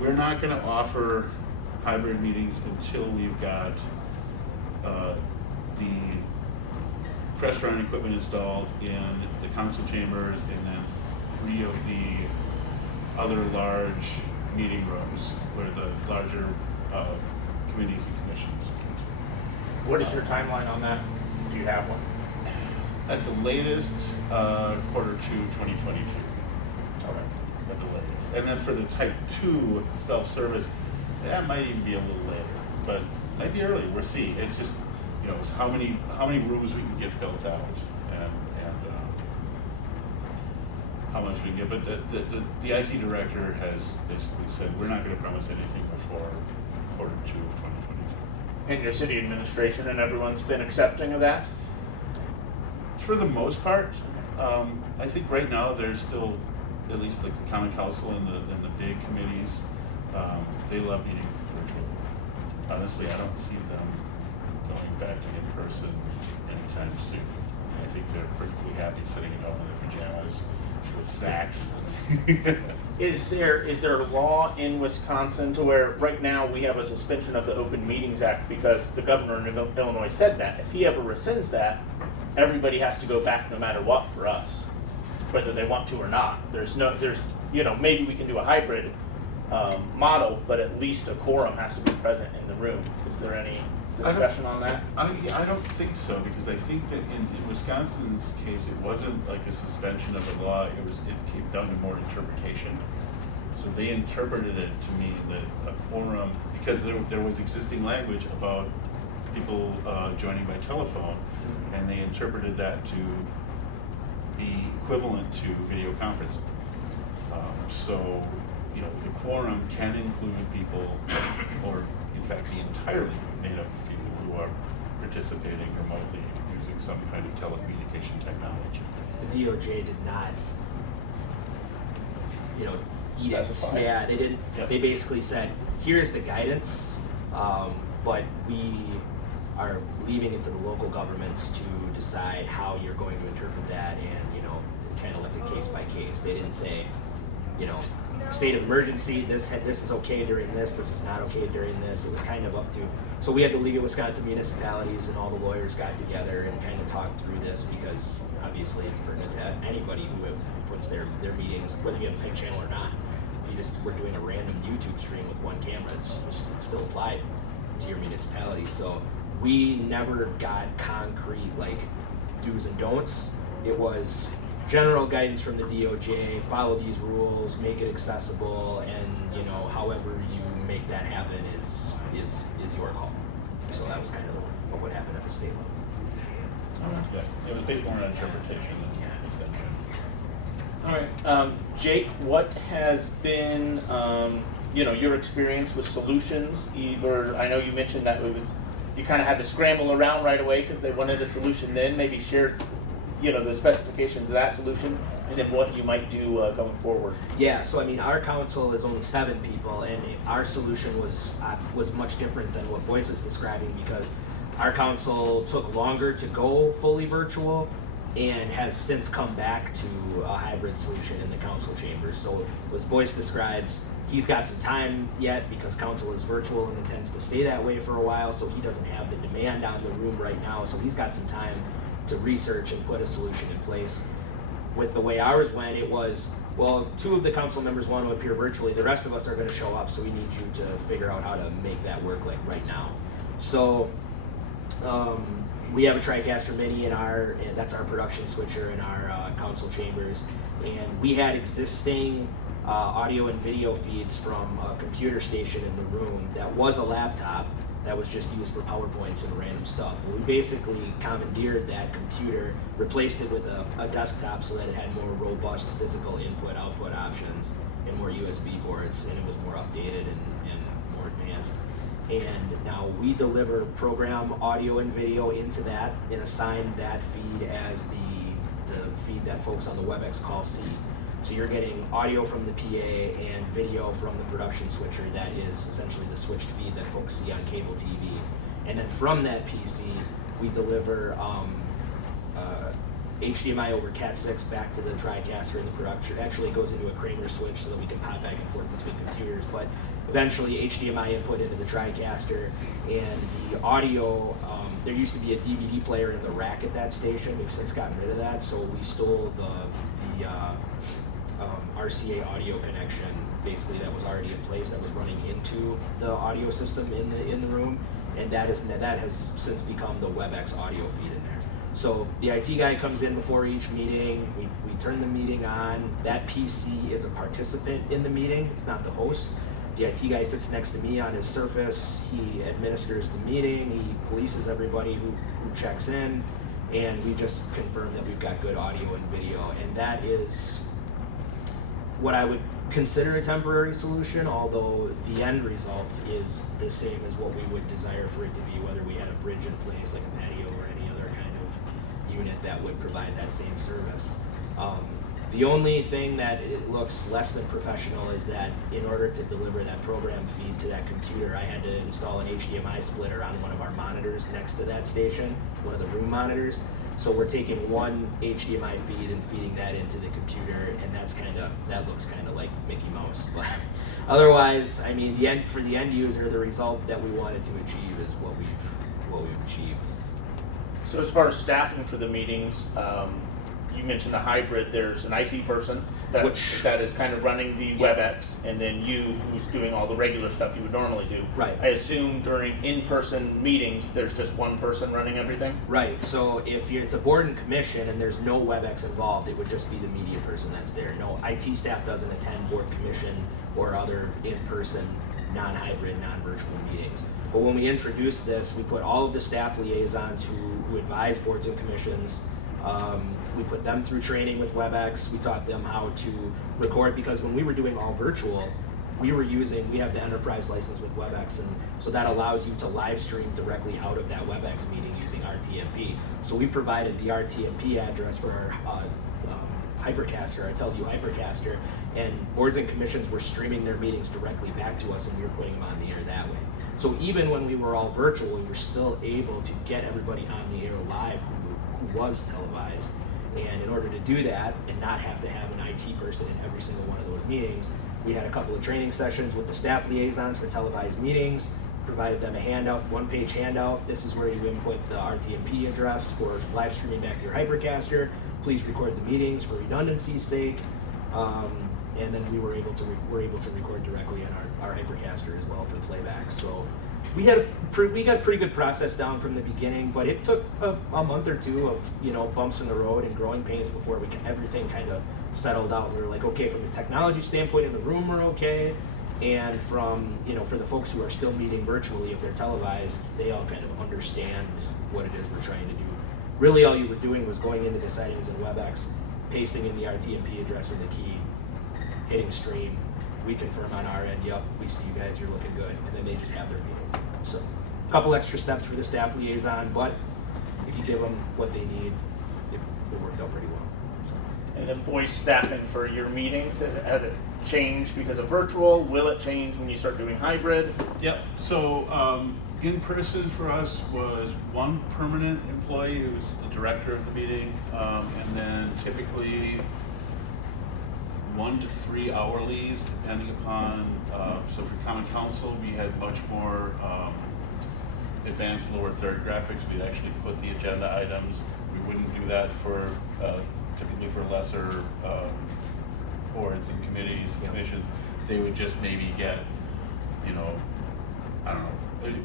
We're not going to offer hybrid meetings until we've got the press running equipment installed in the council chambers, and then 3 of the other large meeting rooms where the larger committees and commissions meet. What is your timeline on that? Do you have one? At the latest, quarter 2, 2022. Okay. At the latest. And then for the type 2 self-service, that might even be a little later, but might be early. We'll see. It's just, it's how many rooms we can get built out, and how much we can get. But the IT director has basically said we're not going to promise anything before quarter 2 of 2022. And your city administration and everyone's been accepting of that? For the most part, I think right now there's still, at least like the common council and the big committees, they love meeting virtually. honestly, I don't see them going back to in person anytime soon. I think they're perfectly happy sitting at home in their pajamas with snacks. Is there a law in Wisconsin to where right now we have a suspension of the Open Meetings Act because the governor in Illinois said that if he ever rescinds that, everybody has to go back no matter what for us, whether they want to or not. There's maybe we can do a hybrid model, but at least a quorum has to be present in the room. Is there any discussion on that? I don't think so, because I think that in Wisconsin's case, it wasn't like a suspension of the law, it came down to more interpretation. So they interpreted it to mean that a quorum, because there was existing language about people joining by telephone, and they interpreted that to be equivalent to video conferencing. So, the quorum can include people, or in fact be entirely made up of people who are participating remotely using some kind of telecommunication technology. The DOJ did not, eat it. Specify. Yeah, they didn't. Yep. They basically said, here's the guidance, but we are leaving it to the local governments to decide how you're going to interpret that, and kind of left it case by case. They didn't say, state of emergency, this is okay during this is not okay during this. It was kind of up to, so we had the League of Wisconsin Municipalities and all the lawyers got together and kind of talked through this, because obviously it's pertinent to anybody who puts their meetings, whether you have a pay channel or not. If you just were doing a random YouTube stream with one camera, it's still applied to your municipality. So we never got concrete do's and don'ts. It was general guidance from the DOJ, follow these rules, make it accessible, and however you make that happen is your call. So that was kind of what happened at the state level. Yeah, it was based more on interpretation than extension. All right, Jake, what has been your experience with solutions? Either I know you mentioned that you kind of had to scramble around right away because they wanted a solution. Then maybe share the specifications of that solution, and then what you might do going forward. Yeah, so our council is only 7 people, and our solution was much different than what Boyce is describing, because our council took longer to go fully virtual and has since come back to a hybrid solution in the council chambers. So as Boyce describes, he's got some time yet because council is virtual and intends to stay that way for a while, so he doesn't have the demand on the room right now, so he's got some time to research and put a solution in place. With the way ours went, it was, 2 of the council members want to appear virtually, the rest of us are going to show up, so we need you to figure out how to make that work right now. So we have a TriCaster Mini that's our production switcher in our council chambers, and we had existing audio and video feeds from a computer station in the room that was a laptop that was just used for PowerPoints and random stuff. We basically commandeered that computer, replaced it with a desktop so that it had more robust physical input-output options and more USB ports, and it was more updated and more advanced. And now we deliver program audio and video into that and assign that feed as the feed that folks on the WebEx call see. So you're getting audio from the PA and video from the production switcher that is essentially the switched feed that folks see on cable TV. And then from that PC, we deliver HDMI over Cat6 back to the TriCaster in the production. Actually, it goes into a Kramer switch so that we can pop back and forth between computers. But eventually, HDMI input into the TriCaster, and the audio. There used to be a DVD player in the rack at that station. We've since gotten rid of that, so we stole the RCA audio connection, basically, that was already in place, that was running into the audio system in the room, and that has since become the WebEx audio feed in there. So the IT guy comes in before each meeting, we turn the meeting on, that PC is a participant in the meeting, it's not the host. The IT guy sits next to me on his Surface, he administers the meeting, he polices everybody who checks in, and we just confirm that we've got good audio and video, and that is what I would consider a temporary solution, although the end result is the same as what we would desire for it to be, whether we had a bridge in place like a patio or any other kind of unit that would provide that same service. The only thing that it looks less than professional is that in order to deliver that program feed to that computer, I had to install an HDMI splitter on one of our monitors next to that station, one of the room monitors. So we're taking one HDMI feed and feeding that into the computer, and that looks kind of like Mickey Mouse. But otherwise, I mean, for the end user, the result that we wanted to achieve is what we've achieved. So as far as staffing for the meetings, you mentioned the hybrid. There's an IT person that is kind of running the WebEx, and then you, who's doing all the regular stuff you would normally do. Right. I assume during in-person meetings, there's just one person running everything? Right, so if it's a board and commission and there's no WebEx involved, it would just be the media person that's there. No, IT staff doesn't attend board commission or other in-person, non-hybrid, non-virtual meetings. But when we introduced this, we put all of the staff liaisons who advise boards and commissions. We put them through training with WebEx. We taught them how to record, because when we were doing all virtual, we have the enterprise license with WebEx, and so that allows you to live stream directly out of that WebEx meeting using RTMP. So we provided the RTMP address for our Hypercaster, our Teleview Hypercaster, and boards and commissions were streaming their meetings directly back to us, and we were putting them on the air that way. So even when we were all virtual, we were still able to get everybody on the air live who was televised. And in order to do that and not have to have an IT person in every single one of those meetings, we had a couple of training sessions with the staff liaisons for televised meetings, provided them a handout, one-page handout. This is where you input the RTMP address for live streaming back to your Hypercaster. Please record the meetings for redundancy's sake. And then we were able to record directly on our Hypercaster as well for playback. So we got a pretty good process down from the beginning, but it took a month or two of bumps in the road and growing pains before everything kind of settled out. We were like, okay, from the technology standpoint in the room, we're okay, and from for the folks who are still meeting virtually, if they're televised, they all kind of understand what it is we're trying to do. Really, all you were doing was going into the settings in WebEx, pasting in the RTMP address and the key, hitting stream. We confirm on our end, yep, we see you guys, you're looking good, and then they just have their meeting. So a couple extra steps for the staff liaison, but if you give them what they need, it worked out pretty well. So. And then Boyce staffing for your meetings, has it changed because of virtual? Will it change when you start doing hybrid? Yep, so in person for us was one permanent employee who was the director of the meeting, and then typically 1 to 3 hourlies, depending upon, so for Common Council, we had much more advanced lower third graphics. We'd actually put the agenda items. We wouldn't do that for, typically for lesser boards and committees, commissions. They would just maybe get, I don't know,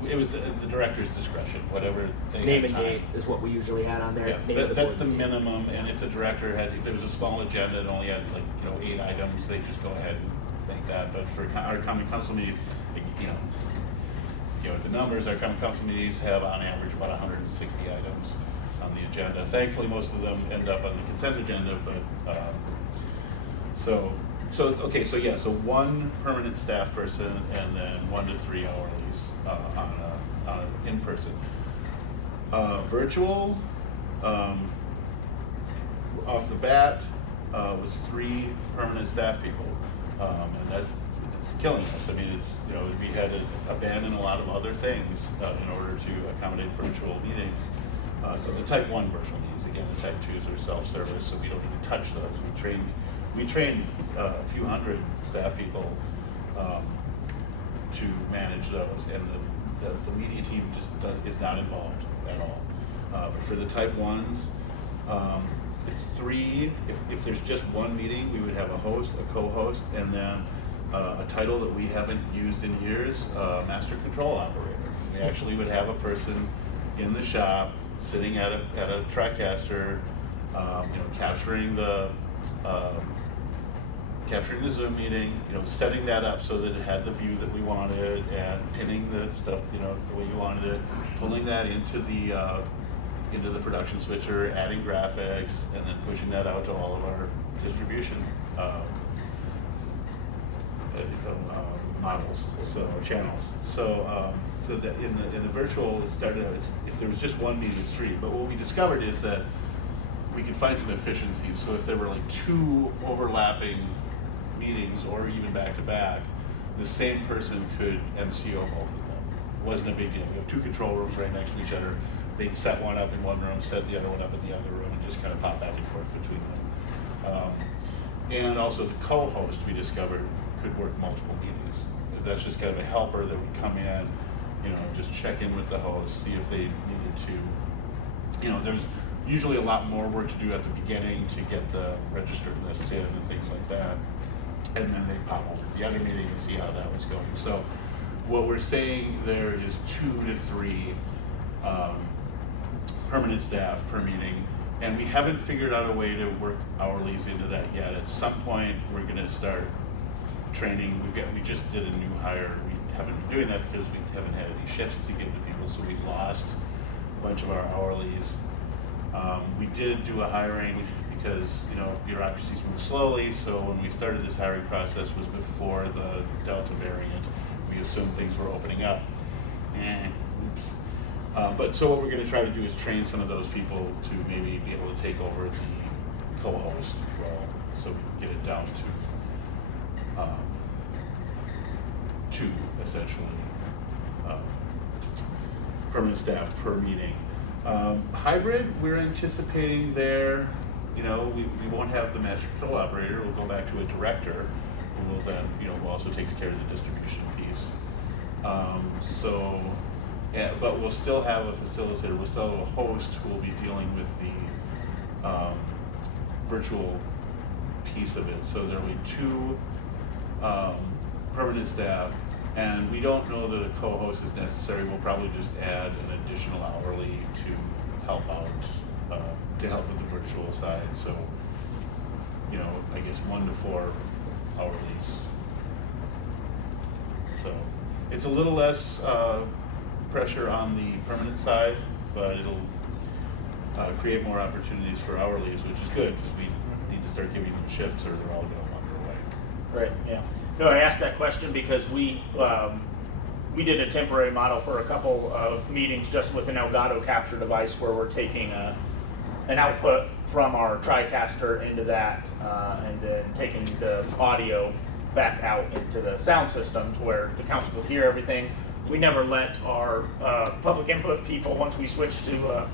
it was the director's discretion, whatever they Name had and time. date is what we usually had on there. Yeah, that's the minimum, and if the director if there was a small agenda and only had 8 items, they just go ahead and make that. But for our Common Council meetings, the numbers, our Common Council meetings have on average about 160 items on the agenda. Thankfully, most of them end up on the consent agenda, but so one permanent staff person and then 1 to 3 hourlies on an in-person. Virtual, off the bat, was 3 permanent staff people, and it's killing us. I mean, we had to abandon a lot of other things in order to accommodate virtual meetings. So the type 1 virtual meetings, again, the type 2s are self-service, so we don't even touch those. We trained a few hundred staff people to manage those, and the media team just is not involved at all. But for the type 1s, it's 3. If there's just one meeting, we would have a host, a co-host, and then a title that we haven't used in years, master control operator. We actually would have a person in the shop sitting at a TriCaster, capturing the Zoom meeting, setting that up so that it had the view that we wanted, and pinning the stuff, the way you wanted it, pulling that into the production switcher, adding graphics, and then pushing that out to all of our distribution models, so channels. So that in the virtual, it started out, if there was just one meeting, it's 3. But what we discovered is that we could find some efficiencies. So if there were like 2 overlapping meetings or even back to back, the same person could MCO both of them. It wasn't a big deal. We have 2 control rooms right next to each other. They'd set one up in one room, set the other one up in the other room, and just kind of pop back and forth between them. And also the co-host, we discovered, could work multiple meetings. Because that's just kind of a helper that would come in, you know, just check in with the host, see if they needed to, you know, there's usually a lot more work to do at the beginning to get the registered lists in and things like that. And then they pop over to the other meeting and see how that was going. So what we're saying there is 2 to 3 permanent staff per meeting. And we haven't figured out a way to work hourlies into that yet. At some point, we're gonna start training. We just did a new hire. We haven't been doing that because we haven't had any shifts to give to people, so we lost a bunch of our hourlies. We did do a hiring because, you know, bureaucracies move slowly, so when we started this hiring process was before the Delta variant. We assumed things were opening up. Oops. But so what we're going to try to do is train some of those people to maybe be able to take over the co-host role, so we can get it down to 2 essentially permanent staff per meeting. Hybrid, we're anticipating there, you know, we won't have the master control operator. We'll go back to a director who will then, you know, who also takes care of the distribution piece. Yeah, but we'll still have a facilitator, we'll still have a host who will be dealing with the virtual piece of it. So there'll be 2 permanent staff, and we don't know that a co-host is necessary. We'll probably just add an additional hourly to help out, to help with the virtual side. So, you know, I guess 1 to 4 hourlies. So it's a little less pressure on the permanent side, but it'll create more opportunities for hourlies, which is good because we need to start giving them shifts or they're all going to wander away. Right, yeah. No, I asked that question because we did a temporary model for a couple of meetings just with an Elgato capture device where we're taking an output from our TriCaster into that and then taking the audio back out into the sound system to where the council could hear everything. We never let our public input people, once we switched to,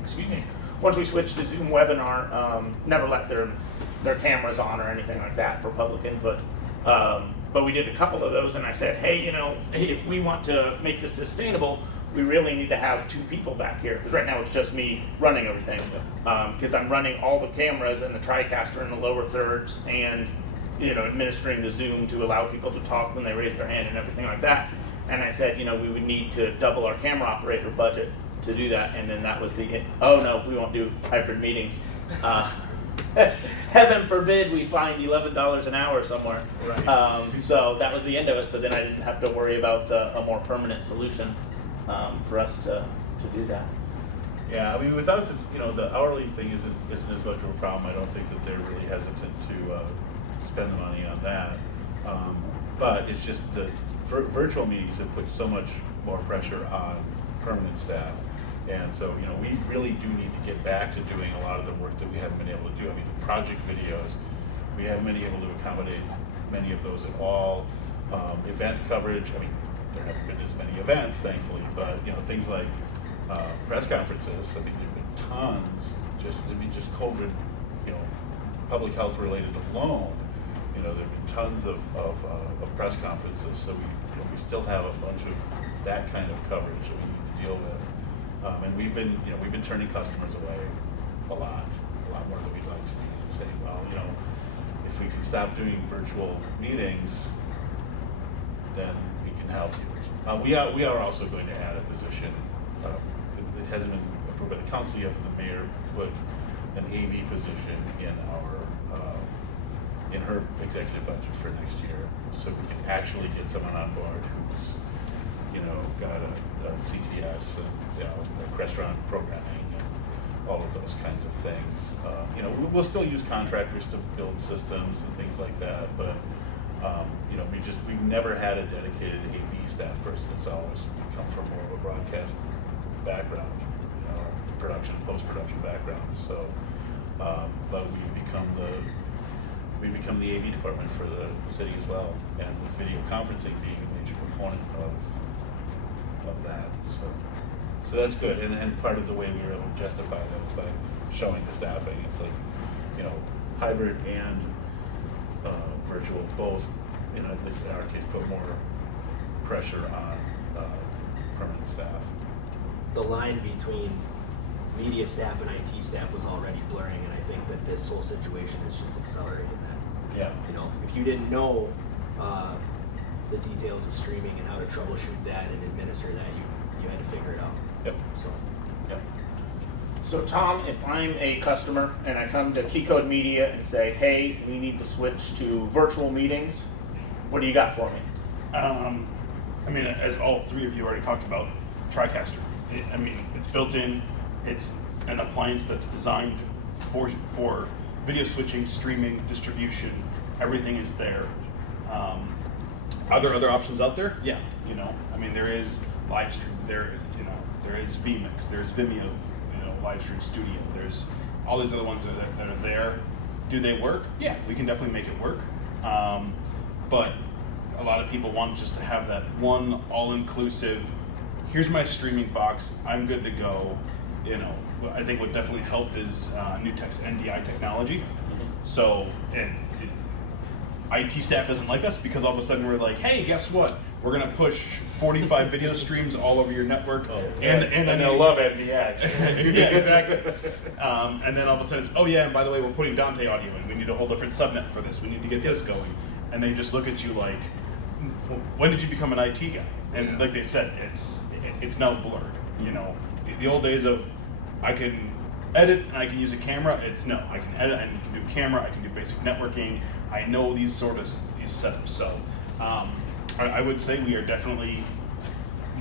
excuse me, once we switched to Zoom webinar, never let their cameras on or anything like that for public input. But we did a couple of those, and I said, hey, you know, if we want to make this sustainable, we really need to have 2 people back here, because right now it's just me running everything. Because I'm running all the cameras and the TriCaster in the lower thirds, and, you know, administering the Zoom to allow people to talk when they raise their hand and everything like that. And I said, you know, we would need to double our camera operator budget to do that. And then that was oh no, we won't do hybrid meetings. Heaven forbid we find $11 an hour somewhere. Right. So that was the end of it. So then I didn't have to worry about a more permanent solution for us to do that. Yeah, I mean, with us, it's, you know, the hourly thing isn't as much of a problem. I don't think that they're really hesitant to spend the money on that. But it's just the virtual meetings have put so much more pressure on permanent staff. And so, you know, we really do need to get back to doing a lot of the work that we haven't been able to do. I mean, the project videos, we haven't been able to accommodate many of those at all. Event coverage, I mean, there haven't been as many events, thankfully, but, you know, things like press conferences, I mean, there have been tons, just COVID, you know, public health related alone. You know, there have been tons of press conferences, so we still have a bunch of that kind of coverage that we need to deal with. And we've been turning customers away a lot more than we'd like to be, and saying, well, you know, if we can stop doing virtual meetings, then we can help you. We are also going to add a position. It hasn't been approved by the council yet, but the mayor put an AV position in her executive budget for next year, so we can actually get someone on board who's, you know, got a CTS and, you know, like restaurant programming and all of those kinds of things. You know, we'll still use contractors to build systems and things like that, but you know, we've never had a dedicated AV staff person. It's always come from more of a broadcast background, you know, production, post-production background. So but we become the AV department for the city as well, and with video conferencing being a major component of that. So that's good, and part of the way we were able to justify that was by showing the staffing. It's like, hybrid and virtual both, at least in our case, put more pressure on permanent staff. The line between media staff and IT staff was already blurring, and I think that this whole situation has just accelerated that. Yeah. If you didn't know the details of streaming and how to troubleshoot that and administer that, you had to figure it out. Yep. So, Yep. So Tom, if I'm a customer and I come to Key Code Media and say, hey, we need to switch to virtual meetings, what do you got for me? As all three of you already talked about, TriCaster. It's built in. It's an appliance that's designed for video switching, streaming, distribution. Everything is there. Are there other options out there? Yeah. There is live stream. There is vMix. There's Vimeo. Live stream studio. There's all these other ones that are there. Do they work? Yeah, we can definitely make it work. But a lot of people want just to have that one all-inclusive, here's my streaming box, I'm good to go. I think what definitely helped is Newtek's NDI technology. So IT staff doesn't like us because all of a sudden we're like, hey, guess what? We're gonna push 45 video streams all over your network, and they'll love NVX. Yeah, exactly. And then all of a sudden it's, oh yeah, and by the way, we're putting Dante audio in. We need a whole different subnet for this. We need to get this going. And they just look at you like, when did you become an IT guy? And like they said, it's now blurred. The old days of I can edit and I can use a camera. It's no, I can edit and can do camera. I can do basic networking. I know these setups. So I would say we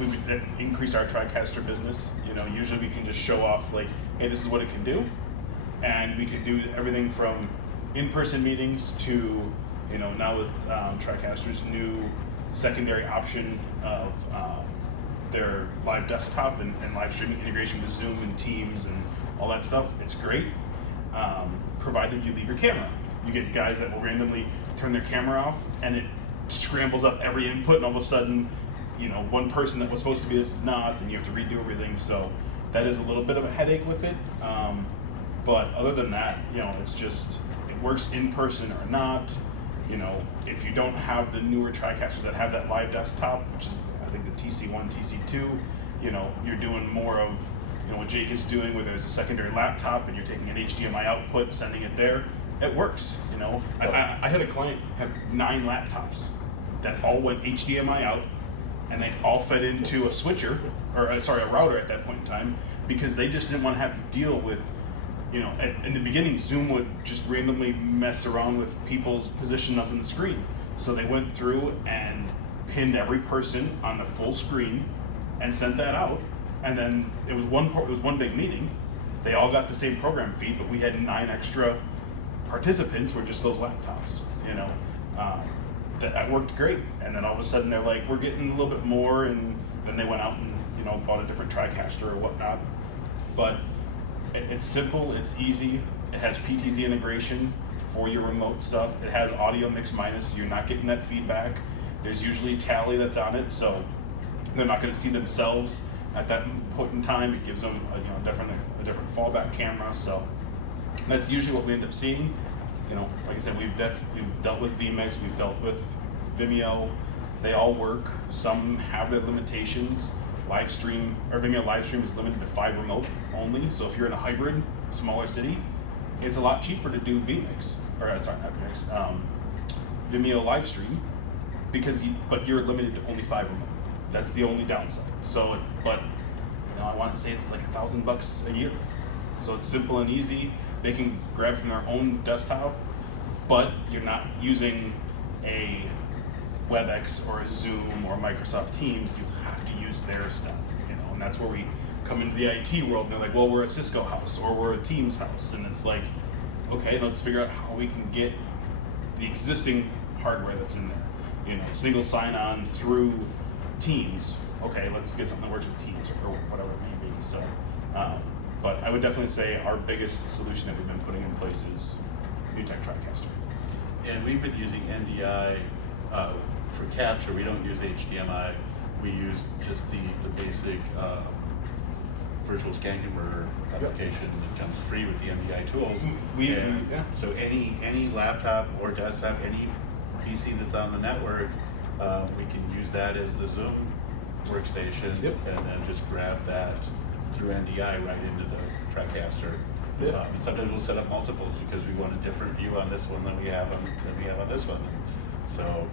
would increase our TriCaster business. Usually we can just show off like, hey, this is what it can do, and we can do everything from in-person meetings to, now with TriCaster's new secondary option of their live desktop and live streaming integration with Zoom and Teams and all that stuff. It's great, provided you leave your camera. You get guys that will randomly turn their camera off, and it scrambles up every input, and all of a sudden, one person that was supposed to be this is not, and you have to redo everything. So that is a little bit of a headache with it. But other than that, it's just, it works in person or not. If you don't have the newer TriCasters that have that live desktop, which is I think the TC1, TC2, you're doing more of what Jake is doing, where there's a secondary laptop and you're taking an HDMI output, sending it there. It works. I had a client have 9 laptops that all went HDMI out, and they all fed into a switcher, or a router at that point in time, because they just didn't want to have to deal with, in the beginning, Zoom would just randomly mess around with people's positions on the screen. So they went through and pinned every person on the full screen and sent that out. And then it was one big meeting. They all got the same program feed, but we had 9 extra participants were just those laptops, that worked great. And then all of a sudden they're like, we're getting a little bit more, and then they went out and bought a different TriCaster or whatnot. But it's simple, it's easy. It has PTZ integration for your remote stuff. It has audio mix minus, so you're not getting that feedback. There's usually a tally that's on it, so they're not going to see themselves at that point in time. It gives them a different fallback camera. So that's usually what we end up seeing. Like I said, we've dealt with vMix, we've dealt with Vimeo. They all work. Some have their limitations. Vimeo live stream is limited to 5 remote only. So if you're in a hybrid, smaller city, it's a lot cheaper to do vMix, Vimeo live stream, but you're limited to only 5 remote. That's the only downside. So, I want to say it's like $1,000 a year. So it's simple and easy. They can grab from their own desktop, but you're not using a WebEx or a Zoom or Microsoft Teams. You have to use their stuff, and that's where we come into the IT world. And they're like, well, we're a Cisco house or we're a Teams house, and it's like, okay, let's figure out how we can get the existing hardware that's in there. Single sign-on through Teams. Okay, let's get something that works with Teams or whatever it may be. So, But I would definitely say our biggest solution that we've been putting in place is new tech TriCaster. And we've been using NDI for capture. We don't use HDMI. We use just the basic virtual scan converter application that comes free with the NDI tools. Yeah. So any laptop or desktop, any PC that's on the network, we can use that as the Zoom workstation, and then just grab that through NDI right into the TriCaster. And sometimes we'll set up multiples because we want a different view on this one than we have on this one. So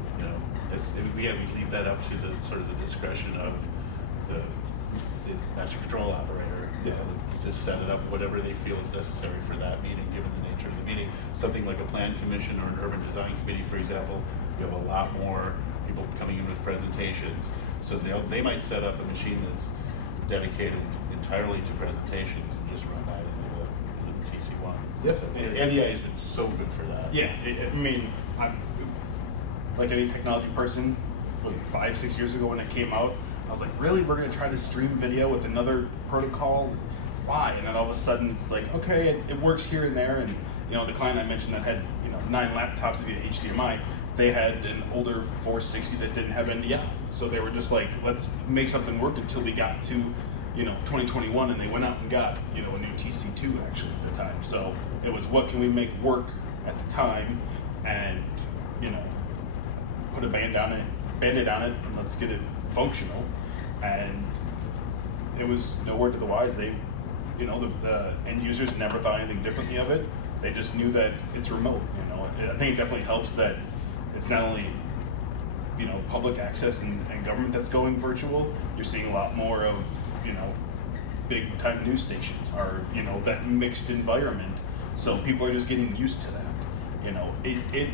we leave that up to the sort of the discretion of the master control operator. Just set it up whatever they feel is necessary for that meeting, given the nature of the meeting. Something like a plan commission or an urban design committee, for example, you have a lot more people coming in with presentations. So they might set up a machine that's dedicated entirely to presentations and just run that into the TC1. Yep. So, NDI has been so good for that. Yeah, I mean, like any technology person, 5-6 years ago when it came out, I was like, really? We're going to try to stream video with another protocol? Why? And then all of a sudden it's like, okay, it works here and there. And the client I mentioned that had 9 laptops via HDMI, they had an older 460 that didn't have NDI. So they were just like, let's make something work until we got to 2021, and they went out and got a new TC2 actually at the time. So it was, what can we make work at the time, and put a band-aid on it, and let's get it functional. And it was no word to the wise. They, the end users never thought anything differently of it. They just knew that it's remote. I think it definitely helps that it's not only public access and government that's going virtual. You're seeing a lot more of big time news stations are that mixed environment. So people are just getting used to that. It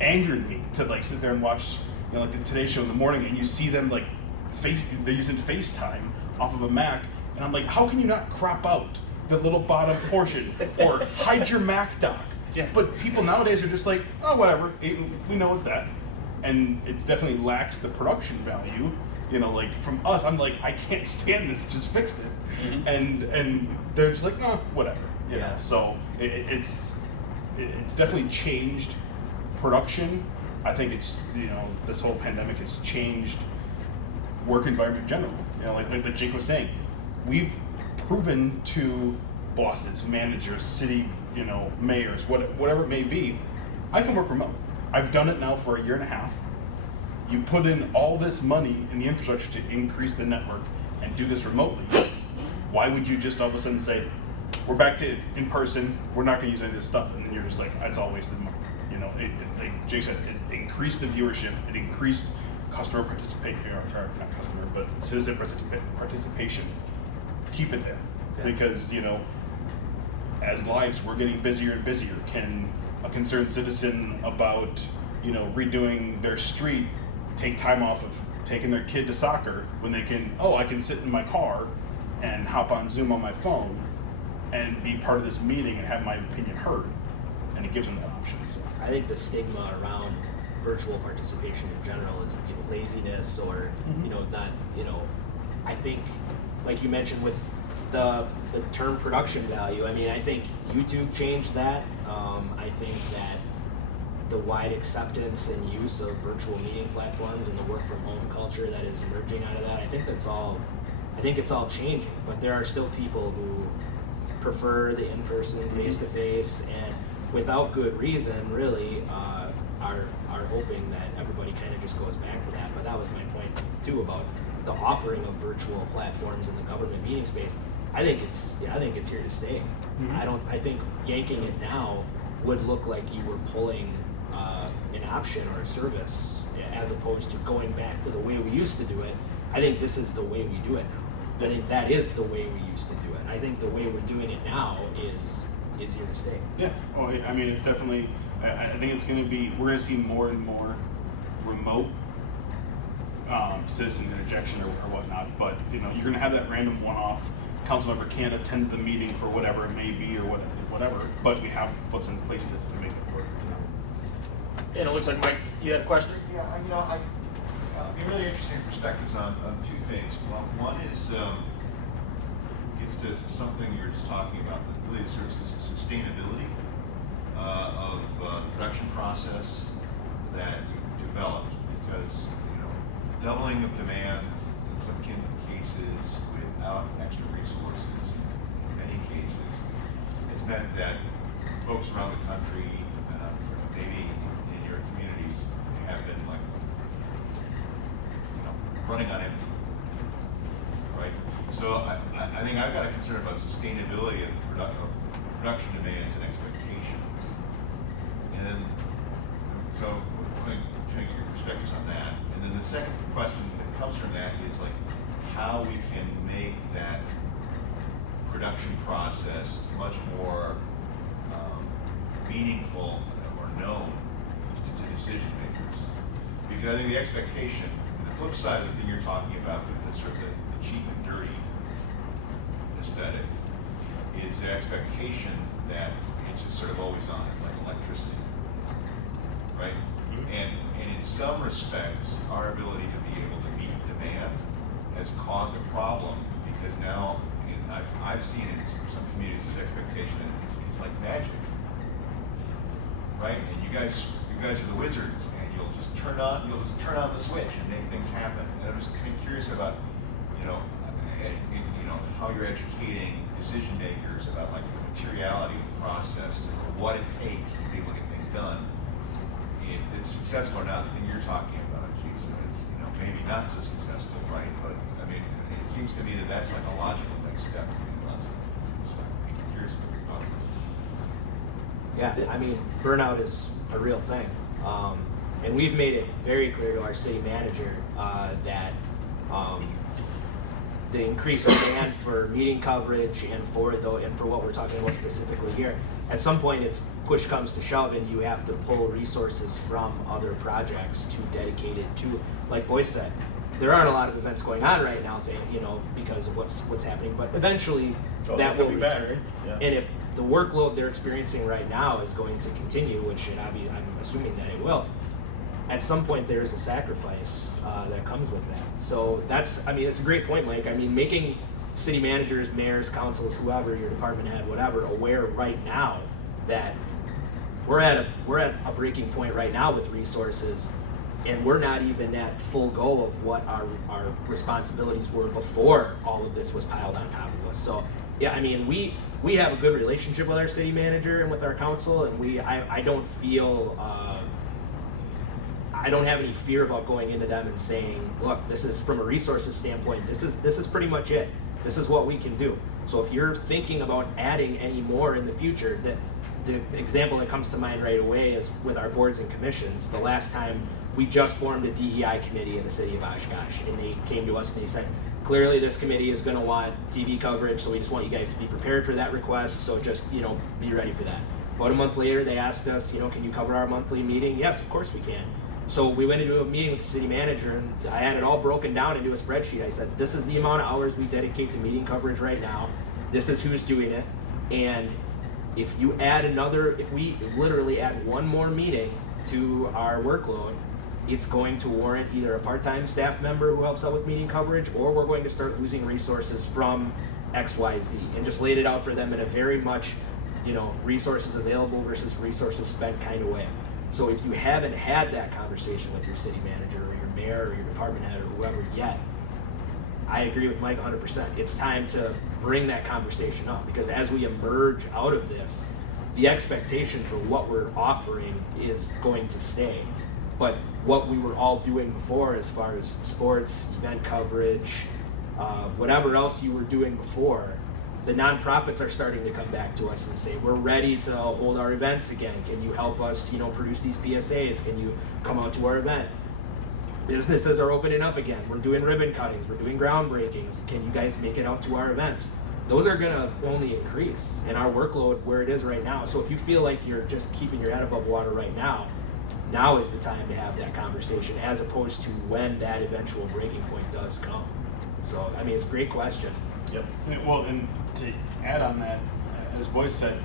angered me to sit there and watch like the Today Show in the morning, and you see them they're using FaceTime off of a Mac, and I'm like, how can you not crop out the little bottom portion or hide your Mac dock? Yeah. But people nowadays are just like, oh, whatever, we know it's that. And it definitely lacks the production value. From us, I'm like, I can't stand this, just fix it. Mm-hmm. And they're just like, no, whatever. So it's definitely changed production. I think it's, this whole pandemic has changed work environment in general. Like Jake was saying, we've proven to bosses, managers, city, mayors, whatever it may be, I can work remote. I've done it now for 1.5 years. You put in all this money in the infrastructure to increase the network and do this remotely. Why would you just all of a sudden say, we're back to in person, we're not going to use any of this stuff, and then you're just like, it's all wasted money. Like Jake said, it increased the viewership, it increased customer participation, or not customer, but citizen participation. Keep it there, because as lives, we're getting busier and busier. Can a concerned citizen about redoing their street take time off of taking their kid to soccer when they can, I can sit in my car and hop on Zoom on my phone and be part of this meeting and have my opinion heard? And it gives them that option. So I think the stigma around virtual participation in general is laziness or not. I think, like you mentioned with the term production value. I mean, I think YouTube changed that. I think that the wide acceptance and use of virtual meeting platforms and the work from home culture that is emerging out of that, I think it's all changing. But there are still people who prefer the in-person, face-to-face, and without good reason, really, are hoping that everybody kind of just goes back to that. But that was my point too about the offering of virtual platforms in the government meeting space. I think it's here to stay. Mm-hmm. I think yanking it now would look like you were pulling an option or a service as opposed to going back to the way we used to do it. I think this is the way we do it now. I think that is the way we used to do it. I think the way we're doing it now is here to stay. Yeah. Well, I mean, it's definitely. I think it's going to be. We're going to see more and more remote citizen interjection or whatnot. But you're going to have that random one-off. Council member can't attend the meeting for whatever it may be or whatever. But we have what's in place to make it work. And it looks like Mike, you had a question? Yeah, I'd be really interesting perspectives on two things. One is gets to something you're just talking about, that really sort of sustainability of the production process that you developed, because doubling of demand in some cases without extra resources, in many cases, has meant that folks around the country, maybe in your communities, have been like, running on empty, right? So I think I've got a concern about sustainability of production demands and expectations. And so I'm going to get your perspectives on that. And then the second question that comes from that is like how we can make that production process much more meaningful or known to decision makers. Because I think the expectation, the flip side of the thing you're talking about with the sort of the cheap and dirty aesthetic, is the expectation that it's just sort of always on. It's like electricity, right? And in some respects, our ability to be able to meet demand has caused a problem, because now I've seen in some communities this expectation that it's like magic, right? And you guys are the wizards, and you'll just turn on the switch and make things happen. And I'm just kind of curious about how you're educating decision makers about like the materiality of the process, or what it takes to be able to get things done. If it's successful or not, the thing you're talking about, Jason, is maybe not so successful, right? But I mean, it seems to me that that's like a logical next step in lots of instances. So I'm curious what your thoughts are. Yeah, I mean, burnout is a real thing. And we've made it very clear to our city manager that the increased demand for meeting coverage and for what we're talking about specifically here, at some point it's push comes to shove and you have to pull resources from other projects to dedicate it to, like Boyce said, there aren't a lot of events going on right now, because of what's happening, but eventually that will return. Yeah. And if the workload they're experiencing right now is going to continue, which I'm assuming that it will, at some point there is a sacrifice that comes with that. So it's a great point, Mike. I mean, making city managers, mayors, councils, whoever, your department head, whatever, aware right now that we're at a breaking point right now with resources, and we're not even at full go of what our responsibilities were before all of this was piled on top of us. So yeah, I mean, we have a good relationship with our city manager and with our council, and I don't feel I don't have any fear about going into them and saying, look, this is from a resources standpoint, this is pretty much it. This is what we can do. So if you're thinking about adding any more in the future, the example that comes to mind right away is with our boards and commissions. The last time we just formed a DEI committee in the city of Oshkosh, and they came to us and they said, clearly this committee is going to want TV coverage, so we just want you guys to be prepared for that request, so just be ready for that. About a month later, they asked us, can you cover our monthly meeting? Yes, of course we can. So we went into a meeting with the city manager, and I had it all broken down into a spreadsheet. I said, this is the amount of hours we dedicate to meeting coverage right now. This is who's doing it. And if we literally add one more meeting to our workload, it's going to warrant either a part-time staff member who helps out with meeting coverage, or we're going to start losing resources from XYZ, and just laid it out for them in a very much, resources available versus resources spent kind of way. So if you haven't had that conversation with your city manager or your mayor or your department head or whoever yet, I agree with Mike 100%. It's time to bring that conversation up, because as we emerge out of this, the expectation for what we're offering is going to stay. But what we were all doing before, as far as sports, event coverage, whatever else you were doing before, the nonprofits are starting to come back to us and say, we're ready to hold our events again. Can you help us, produce these PSAs? Can you come out to our event? Businesses are opening up again. We're doing ribbon cuttings. We're doing groundbreakings. Can you guys make it out to our events? Those are gonna only increase in our workload where it is right now. So if you feel like you're just keeping your head above water right now is the time to have that conversation, as opposed to when that eventual breaking point does come. So, it's a great question. Yep. And to add on that, as Boyce said,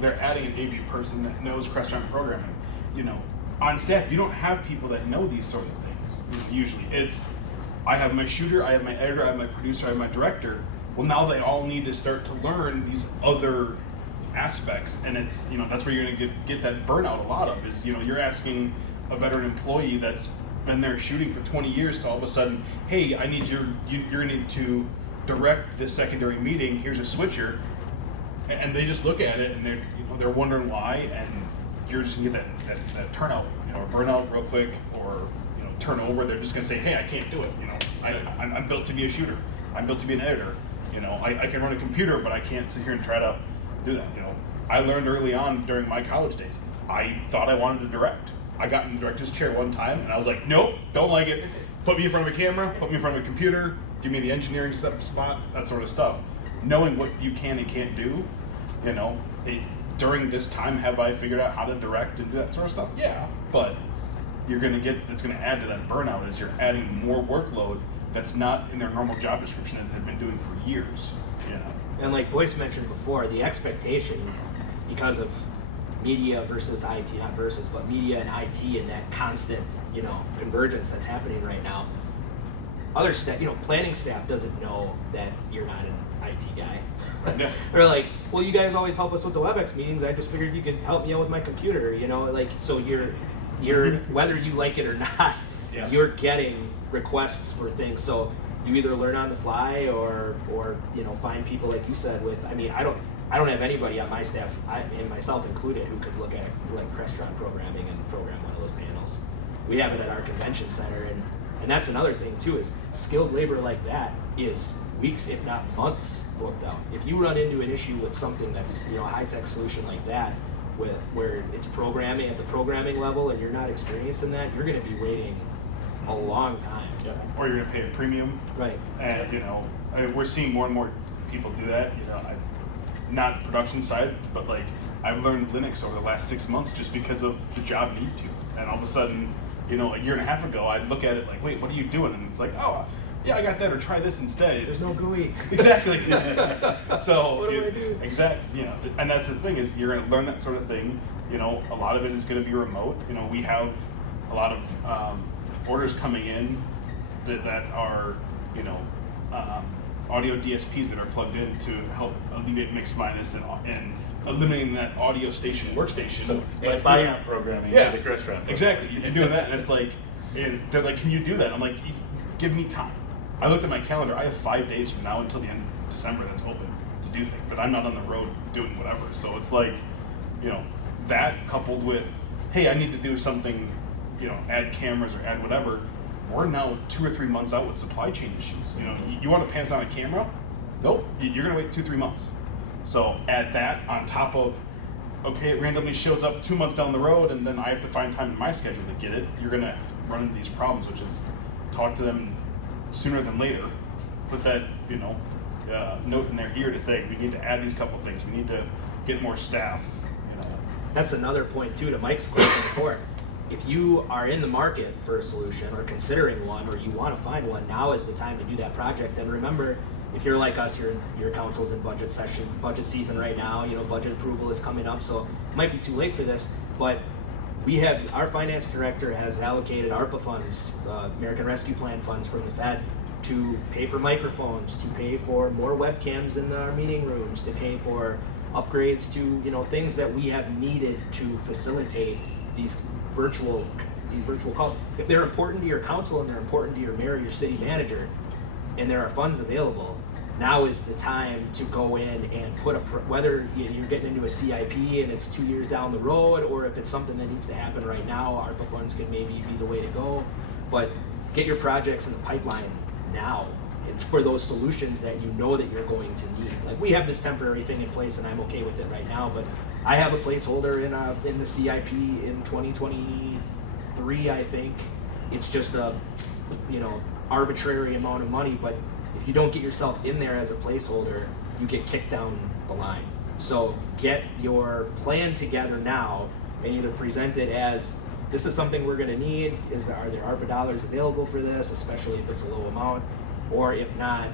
they're adding an AV person that knows restaurant programming. On staff, you don't have people that know these sort of things. Usually, it's I have my shooter, I have my editor, I have my producer, I have my director, Well, now they all need to start to learn these other aspects, and it's, you know, that's where you're going to get that burnout a lot of, is, you know, you're asking a veteran employee that's been there shooting for 20 years to all of a sudden, hey, I need you're going to need to direct this secondary meeting, here's a switcher, and they just look at it and they're wondering why, and you're just going to get that turnout, you know, burnout real quick, or, you know, turnover. They're just going to say, hey, I can't do it, you know, I'm built to be a shooter, I'm built to be an editor, you know, I can run a computer, but I can't sit here and try to do that, you know. I learned early on during my college days, I thought I wanted to direct. I got in the director's chair one time and I was like, nope, don't like it. Put me in front of a camera, put me in front of a computer, give me the engineering spot, that sort of stuff. Knowing what you can and can't do, you know, during this time, have I figured out how to direct and do that sort of stuff? Yeah, but it's gonna add to that burnout as you're adding more workload that's not in their normal job description that they've been doing for years, you know. And like Boyce mentioned before, the expectation, because of media versus IT, not versus, but media and IT and that constant, you know, convergence that's happening right now. Other staff, you know, planning staff doesn't know that you're not an IT guy. Yeah. They're like, well, you guys always help us with the WebEx meetings. I just figured you could help me out with my computer, you know, like, so you're whether you like it or not, Yeah. you're getting requests for things. So you either learn on the fly or you know, find people like you said with, I mean, I don't have anybody on my staff, and myself included, who could look at like restaurant programming and program one of those panels. We have it at our convention center, and that's another thing too, is skilled labor like that is weeks, if not months, booked out. If you run into an issue with something that's, you know, a high-tech solution like that, where it's programming at the programming level and you're not experienced in that, you're going to be waiting a long time. Yeah. Or you're gonna pay a premium. Right. And, you know, we're seeing more and more people do that. You know, not production side, but like I've learned Linux over the last 6 months just because of the job need to. And all of a sudden, you know, a year and a half ago, I'd look at it like, wait, what are you doing? And it's like, oh, yeah, I got that, or try this instead. There's no GUI. Exactly. So, What do I do? Exactly. You know, and that's the thing, is you're going to learn that sort of thing. You know, a lot of it is going to be remote. You know, we have a lot of orders coming in that are, you know, audio DSPs that are plugged in to help alleviate mix minus and eliminating that audio station workstation. So Like, it's buy-out programming yeah, for the restaurant. exactly. You're doing that, and it's like, and they're like, can you do that? I'm like, give me time. I looked at my calendar. I have 5 days from now until the end of December that's open to do things, that I'm not on the road doing whatever. So it's like, you know, that coupled with, hey, I need to do something, you know, add cameras or add whatever. We're now 2 or 3 months out with supply chain issues. You know, you want to Panasonic camera? Nope. You're going to wait 2-3 months. So add that on top of, okay, it randomly shows up 2 months down the road, and then I have to find time in my schedule to get it. You're going to run into these problems, which is talk to them sooner than later. Put that, you know, note in their ear to say, we need to add these couple things. We need to get more staff, you know. That's another point too, to Mike's question before. If you are in the market for a solution or considering one, or you want to find one, now is the time to do that project. And remember, if you're like us, your council's in budget season right now, you know, budget approval is coming up, so it might be too late for this, but our finance director has allocated ARPA funds, American Rescue Plan funds from the Fed, to pay for microphones, to pay for more webcams in our meeting rooms, to pay for upgrades to, you know, things that we have needed to facilitate these virtual calls. If they're important to your council and they're important to your mayor, your city manager, and there are funds available, now is the time to go in and put whether you're getting into a CIP and it's 2 years down the road, or if it's something that needs to happen right now, ARPA funds can maybe be the way to go. But get your projects in the pipeline now. It's for those solutions that you know that you're going to need. Like, we have this temporary thing in place, and I'm okay with it right now, but I have a placeholder in the CIP in 2023, I think. It's just a, you know, arbitrary amount of money, but if you don't get yourself in there as a placeholder, you get kicked down the line. So get your plan together now and either present it as, this is something we're gonna need, are there ARPA dollars available for this, especially if it's a low amount, or if not,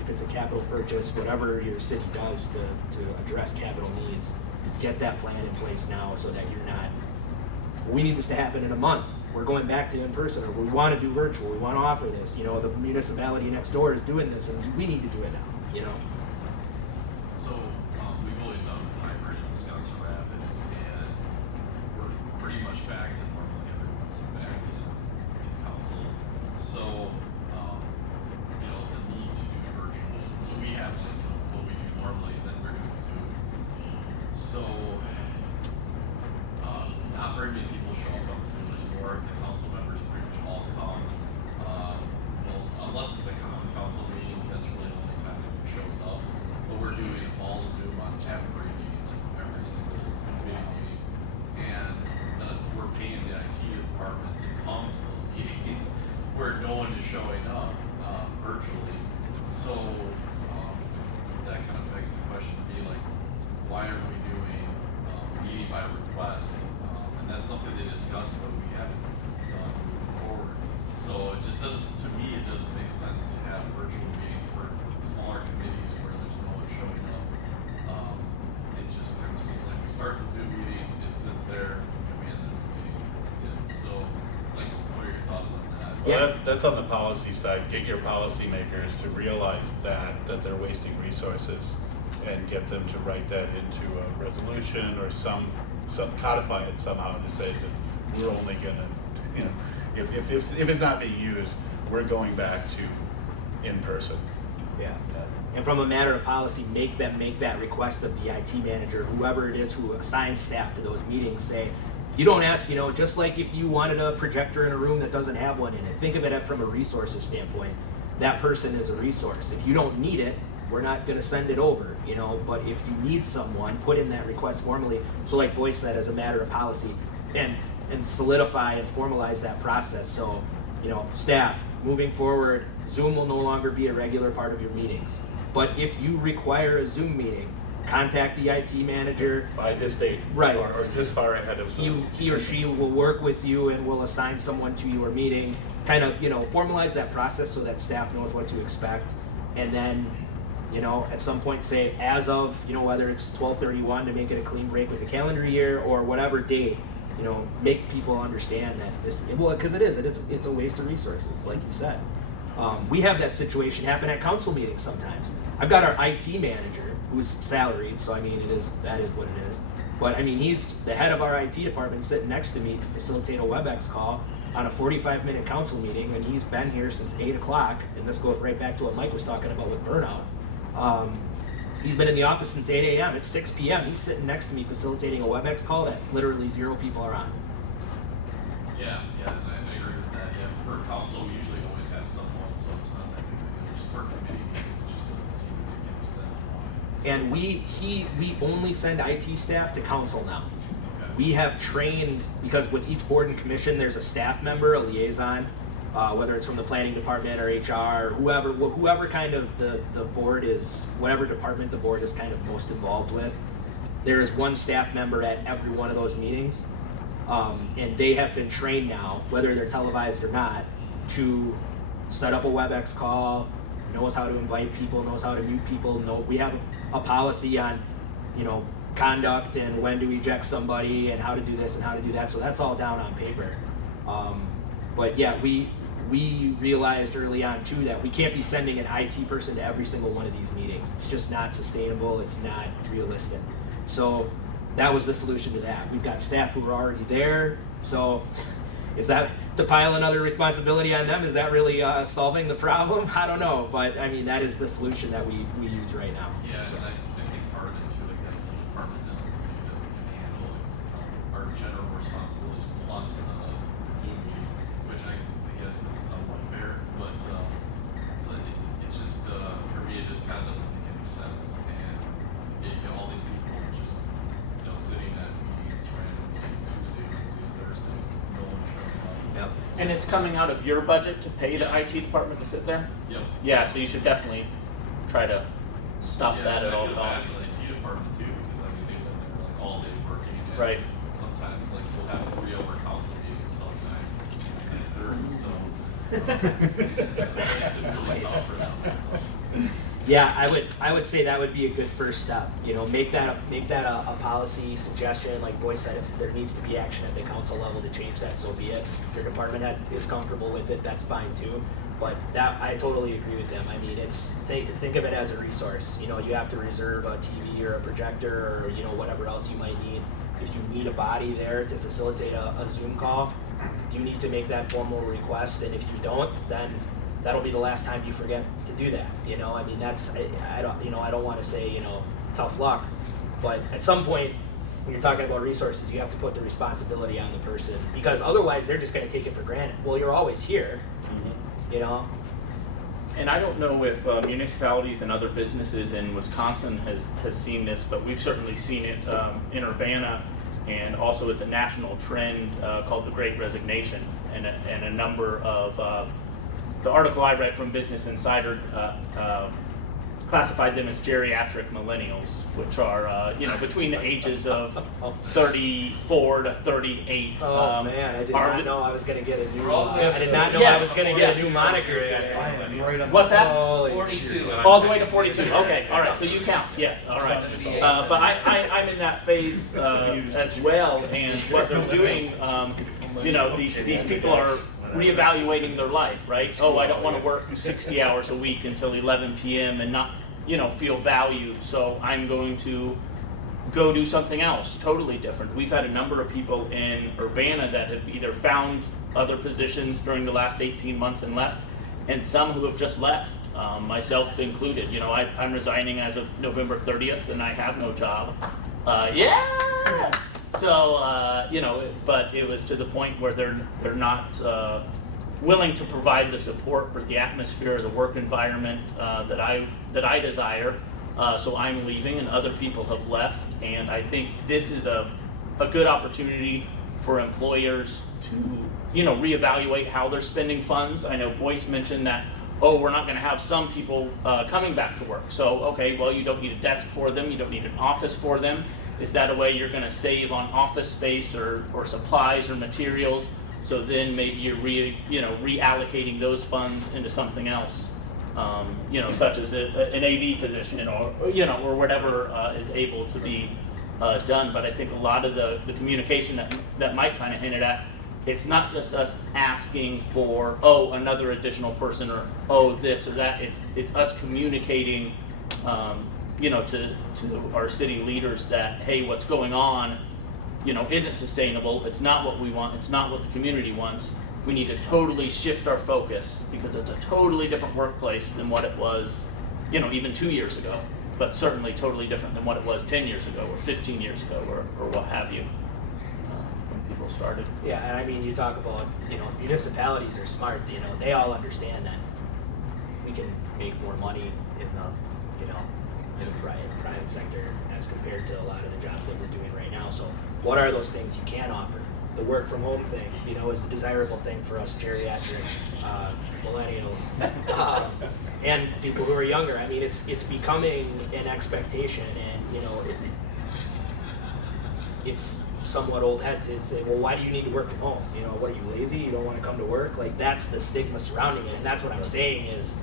if it's a capital purchase, whatever your city does to address capital needs, get that plan in place now so that you're not, we need this to happen in a month, we're going back to in person, or we want to do virtual, we want to offer this, you know, the municipality next door is doing this and we need to do it now. you know. So, we've always done hybrid in Wisconsin Rapids, and we're pretty much back to normal. Everyone's back in council. So, you know, the need to do virtual. So we have like, you know, what we do normally, and then we're doing Zoom. So, not very many people show up on Zoom anymore. The council members pretty much all come. Unless it's a common council meeting, that's really the only time anyone shows up. But we're doing all Zoom on every meeting, like every single committee meeting. And we're paying the IT department to come to those meetings where no one is showing up virtually. So that kind of begs the question to be like, why are we doing meeting by request? And that's something they discussed, but we haven't done moving forward. So it just doesn't, to me, it doesn't make sense to have virtual meetings for smaller committees where there's no one showing up. It just kind of seems like we start the Zoom meeting, it sits there, and we end the Zoom meeting, it's in. So, like, what are your thoughts on that? Well, that's on the policy side. Get your policymakers to realize that they're wasting resources and get them to write that into a resolution or some codify it somehow to say that we're only gonna, you know, if it's not being used, we're going back to in person. Yeah. And from a matter of policy, make them make that request of the IT manager, whoever it is who assigns staff to those meetings, say, you don't ask, you know, just like if you wanted a projector in a room that doesn't have one in it. Think of it from a resources standpoint. That person is a resource. If you don't need it, we're not gonna send it over, you know, but if you need someone, put in that request formally. So like Boyce said, as a matter of policy, and solidify and formalize that process. So, you know, staff, moving forward, Zoom will no longer be a regular part of your meetings. But if you require a Zoom meeting, contact the IT manager. By this date. Right. Or this far ahead of Zoom. He or she will work with you and will assign someone to your meeting. Kind of, you know, formalize that process so that staff knows what to expect. And then, you know, at some point say, as of, you know, whether it's 12/31 to make it a clean break with the calendar year or whatever date, you know, make people understand that this, well, because it's a waste of resources, like you said. We have that situation happen at council meetings sometimes. I've got our IT manager who's salaried, so I mean, that is what it is. But I mean, he's the head of our IT department sitting next to me to facilitate a WebEx call on a 45-minute council meeting, and he's been here since 8 o'clock, and this goes right back to what Mike was talking about with burnout. He's been in the office since 8 a.m. It's 6 p.m. He's sitting next to me facilitating a WebEx call that literally 0 people are on. Yeah, and I agree with that. Yeah, for council, we usually always have someone, so it's not that big of a deal. Just for committee meetings, it just doesn't seem to make any sense why. And we only send IT staff to council now. Okay. We have trained, because with each board and commission, there's a staff member, a liaison, whether it's from the planning department or HR, or whoever kind of the board is, whatever department the board is kind of most involved with. There is one staff member at every one of those meetings, and they have been trained now, whether they're televised or not, to set up a WebEx call, knows how to invite people, knows how to mute people. We have a policy on, you know, conduct and when to eject somebody and how to do this and how to do that. So that's all down on paper. But yeah, we realized early on too that we can't be sending an IT person to every single one of these meetings. It's just not sustainable. It's not realistic. So that was the solution to that. We've got staff who are already there. So is that to pile another responsibility on them? Is that really solving the problem? I don't know. But I mean, that is the solution that we use right now. Yeah, So. and I think part of it too, like that the department doesn't believe that we can handle like, our general responsibilities plus the Zoom meeting, which I guess is somewhat fair, but so it just for me it just kind of doesn't make any sense, and you know, all these people just sitting at meetings randomly Tuesday, Wednesdays, Thursdays, no one showing up. Yep. And it's coming out of your budget to pay the IT department to sit there? Yep. Yeah, so you should definitely try to stop Yeah, that and at I all feel bad costs. for the IT department too, because I mean they've been there like all day working, and Right. sometimes like we'll have 3-hour council meetings till 9:30, so it's really tough for them. So. Yeah, I would say that would be a good first step. You know, make that a policy suggestion. Like Boyce said, if there needs to be action at the council level to change that, so be it. If your department head is comfortable with it, that's fine too. But that, I totally agree with them. I mean, think of it as a resource. You know, you have to reserve a TV or a projector or, you know, whatever else you might need. If you need a body there to facilitate a Zoom call, you need to make that formal request. And if you don't, then that'll be the last time you forget to do that. You know, I mean, I don't want to say, you know, tough luck, but at some point, when you're talking about resources, you have to put the responsibility on the person, because otherwise they're just going to take it for granted. Well, you're always here, you know. And I don't know if municipalities and other businesses in Wisconsin has seen this, but we've certainly seen it in Urbana, and also it's a national trend called the Great Resignation, and a number of the article I read from Business Insider classified them as geriatric millennials, which are between the ages of 34 to 38. Oh man, I did not know I was going to get a new. I did not know Yes, I was going to get a new moniker today. I am right on What's that? Holy 42. All the way to 42. Okay, all right. So you count. Yes, all right. But I'm in that phase as well, and what they're doing, these people are reevaluating their life, right? Oh, I don't want to work 60 hours a week until 11 p.m. and not, feel valued. So I'm going to go do something else totally different. We've had a number of people in Urbana that have either found other positions during the last 18 months and left, and some who have just left, myself included. I'm resigning as of November 30th, and I have no job. Yeah! So, but it was to the point where they're not willing to provide the support or the atmosphere or the work environment that I desire. So I'm leaving, and other people have left. And I think this is a good opportunity for employers to, reevaluate how they're spending funds. I know Boyce mentioned that, we're not going to have some people coming back to work. So, okay, well, you don't need a desk for them. You don't need an office for them. Is that a way you're going to save on office space or supplies or materials? So then maybe you're reallocating those funds into something else, such as an AV position or whatever is able to be done. But I think a lot of the communication that Mike kind of hinted at, it's not just us asking for another additional person or this or that. It's us communicating. To our city leaders that, hey, what's going on, isn't sustainable. It's not what we want. It's not what the community wants. We need to totally shift our focus, because it's a totally different workplace than what it was, even 2 years ago, but certainly totally different than what it was 10 years ago or 15 years ago or what have you, when people started. Yeah, and I mean, you talk about, municipalities are smart. They all understand that we can make more money in the private sector as compared to a lot of the jobs that we're doing right now. So what are those things you can offer? The work from home thing, is a desirable thing for us geriatric millennials and people who are younger. I mean, it's becoming an expectation, and it's somewhat old hat to say, well, why do you need to work from home? What, are you lazy? You don't want to come to work? Like, that's the stigma surrounding it, and that's what I'm saying is,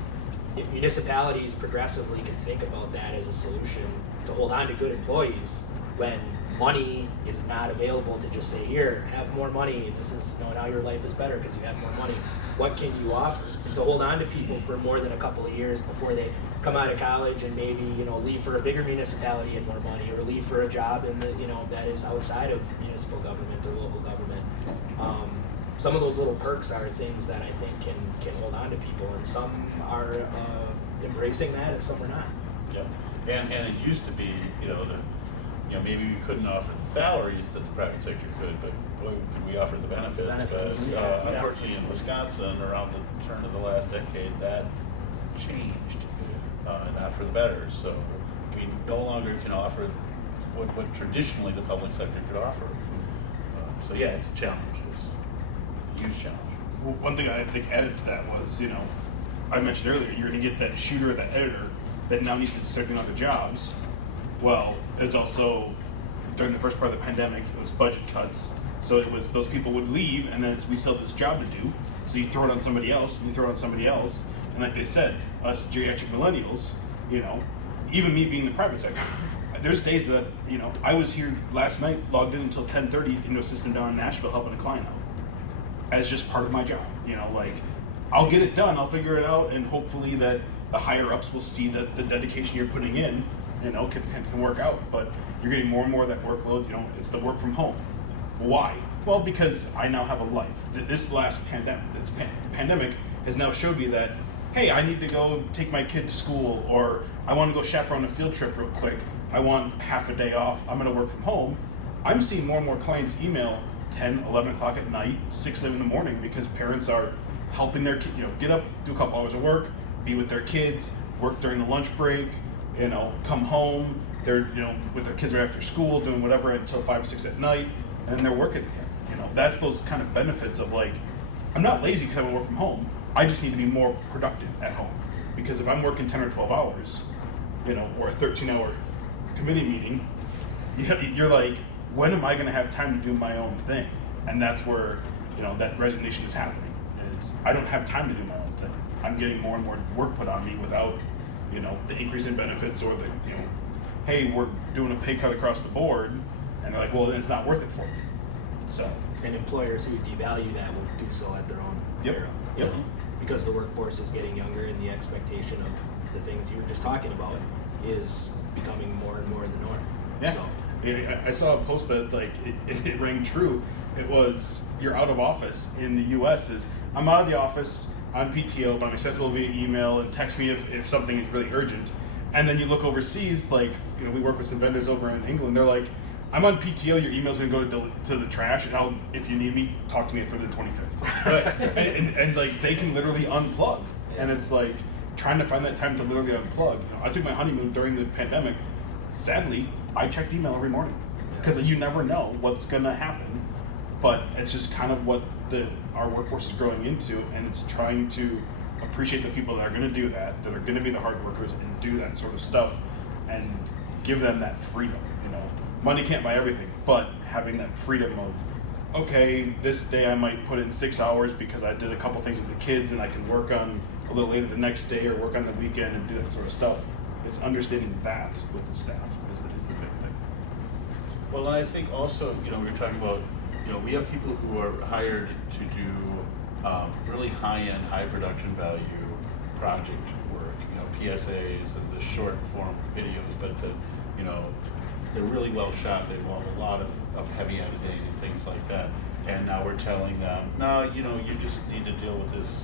if municipalities progressively can think about that as a solution to hold on to good employees when money is not available, to just say, here, have more money, this is, now your life is better because you have more money. What can you offer? And to hold on to people for more than a couple of years before they come out of college and maybe, leave for a bigger municipality and more money, or leave for a job in the, that is outside of municipal government or local government. Some of those little perks are things that I think can hold on to people, and some are embracing that, and some are not. Yeah, and it used to be, maybe we couldn't offer the salaries that the private sector could, but boy, could we offer the benefits. But unfortunately, in Wisconsin, around the turn of the last decade, that changed, not for the better. So we no longer can offer what traditionally the public sector could offer. So yeah, it's a challenge. It's a huge challenge. Well, one thing I think added to that was, I mentioned earlier, you're going to get that shooter, that editor, that now needs to start doing other jobs. Well, it's also, during the first part of the pandemic, it was budget cuts. So it was, those people would leave, and then we still have this job to do. So you throw it on somebody else, and you throw it on somebody else. And like they said, us geriatric millennials, even me being in the private sector, there's days that, I was here last night, logged in until 10:30 into a system down in Nashville helping a client out. As just part of my job, I'll get it done. I'll figure it out, and hopefully that the higher ups will see that the dedication you're putting in, can work out. But you're getting more and more of that workload. It's the work from home. Why? Well, because I now have a life. This last pandemic has now showed me that, hey, I need to go take my kid to school, or I want to go chaperone a field trip real quick. I want half a day off. I'm going to work from home. I'm seeing more and more clients email 10, 11 o'clock at night, 6 in the morning, because parents are helping their kids, get up, do a couple hours of work, be with their kids, work during the lunch break, come home. They're, with their kids right after school, doing whatever until 5 or 6 at night, and then they're working again. That's those kind of benefits of like, I'm not lazy because I work from home. I just need to be more productive at home. Because if I'm working 10 or 12 hours, or a 13-hour committee meeting, you're like, when am I going to have time to do my own thing? And that's where, that resignation is happening. Is I don't have time to do my own thing. I'm getting more and more work put on me without, the increase in benefits or the, hey, we're doing a pay cut across the board, and they're like, well, then it's not worth it for me. So. And employers who devalue that will do so at their own peril. Yep. Because the workforce is getting younger, and the expectation of the things you were just talking about is becoming more and more the norm. Yeah. So. I saw a post that it rang true. It was, you're out of office in the U.S. is, I'm out of the office on PTO, but I'm accessible via email, and text me if something is really urgent. And then you look overseas, we work with some vendors over in England. They're like, I'm on PTO, your email's gonna go to the trash, and if you need me, talk to me for the 25th. and they can literally unplug. And it's like trying to find that time to literally unplug. I took my honeymoon during the pandemic. Sadly, I checked email every morning because you never know what's gonna happen. But it's just kind of what our workforce is growing into, and it's trying to appreciate the people that are gonna do that are gonna be the hard workers and do that sort of stuff, and give them that freedom. Money can't buy everything, but having that freedom of, okay, this day I might put in 6 hours because I did a couple things with the kids, and I can work on a little later the next day or work on the weekend and do that sort of stuff. It's understanding that with the staff is the big thing. Well, and I think also, we were talking about, we have people who are hired to do really high-end, high production value project work, PSAs and the short form videos, but they're really well shot. They involve a lot of heavy editing and things like that. And now we're telling them, no, you just need to deal with this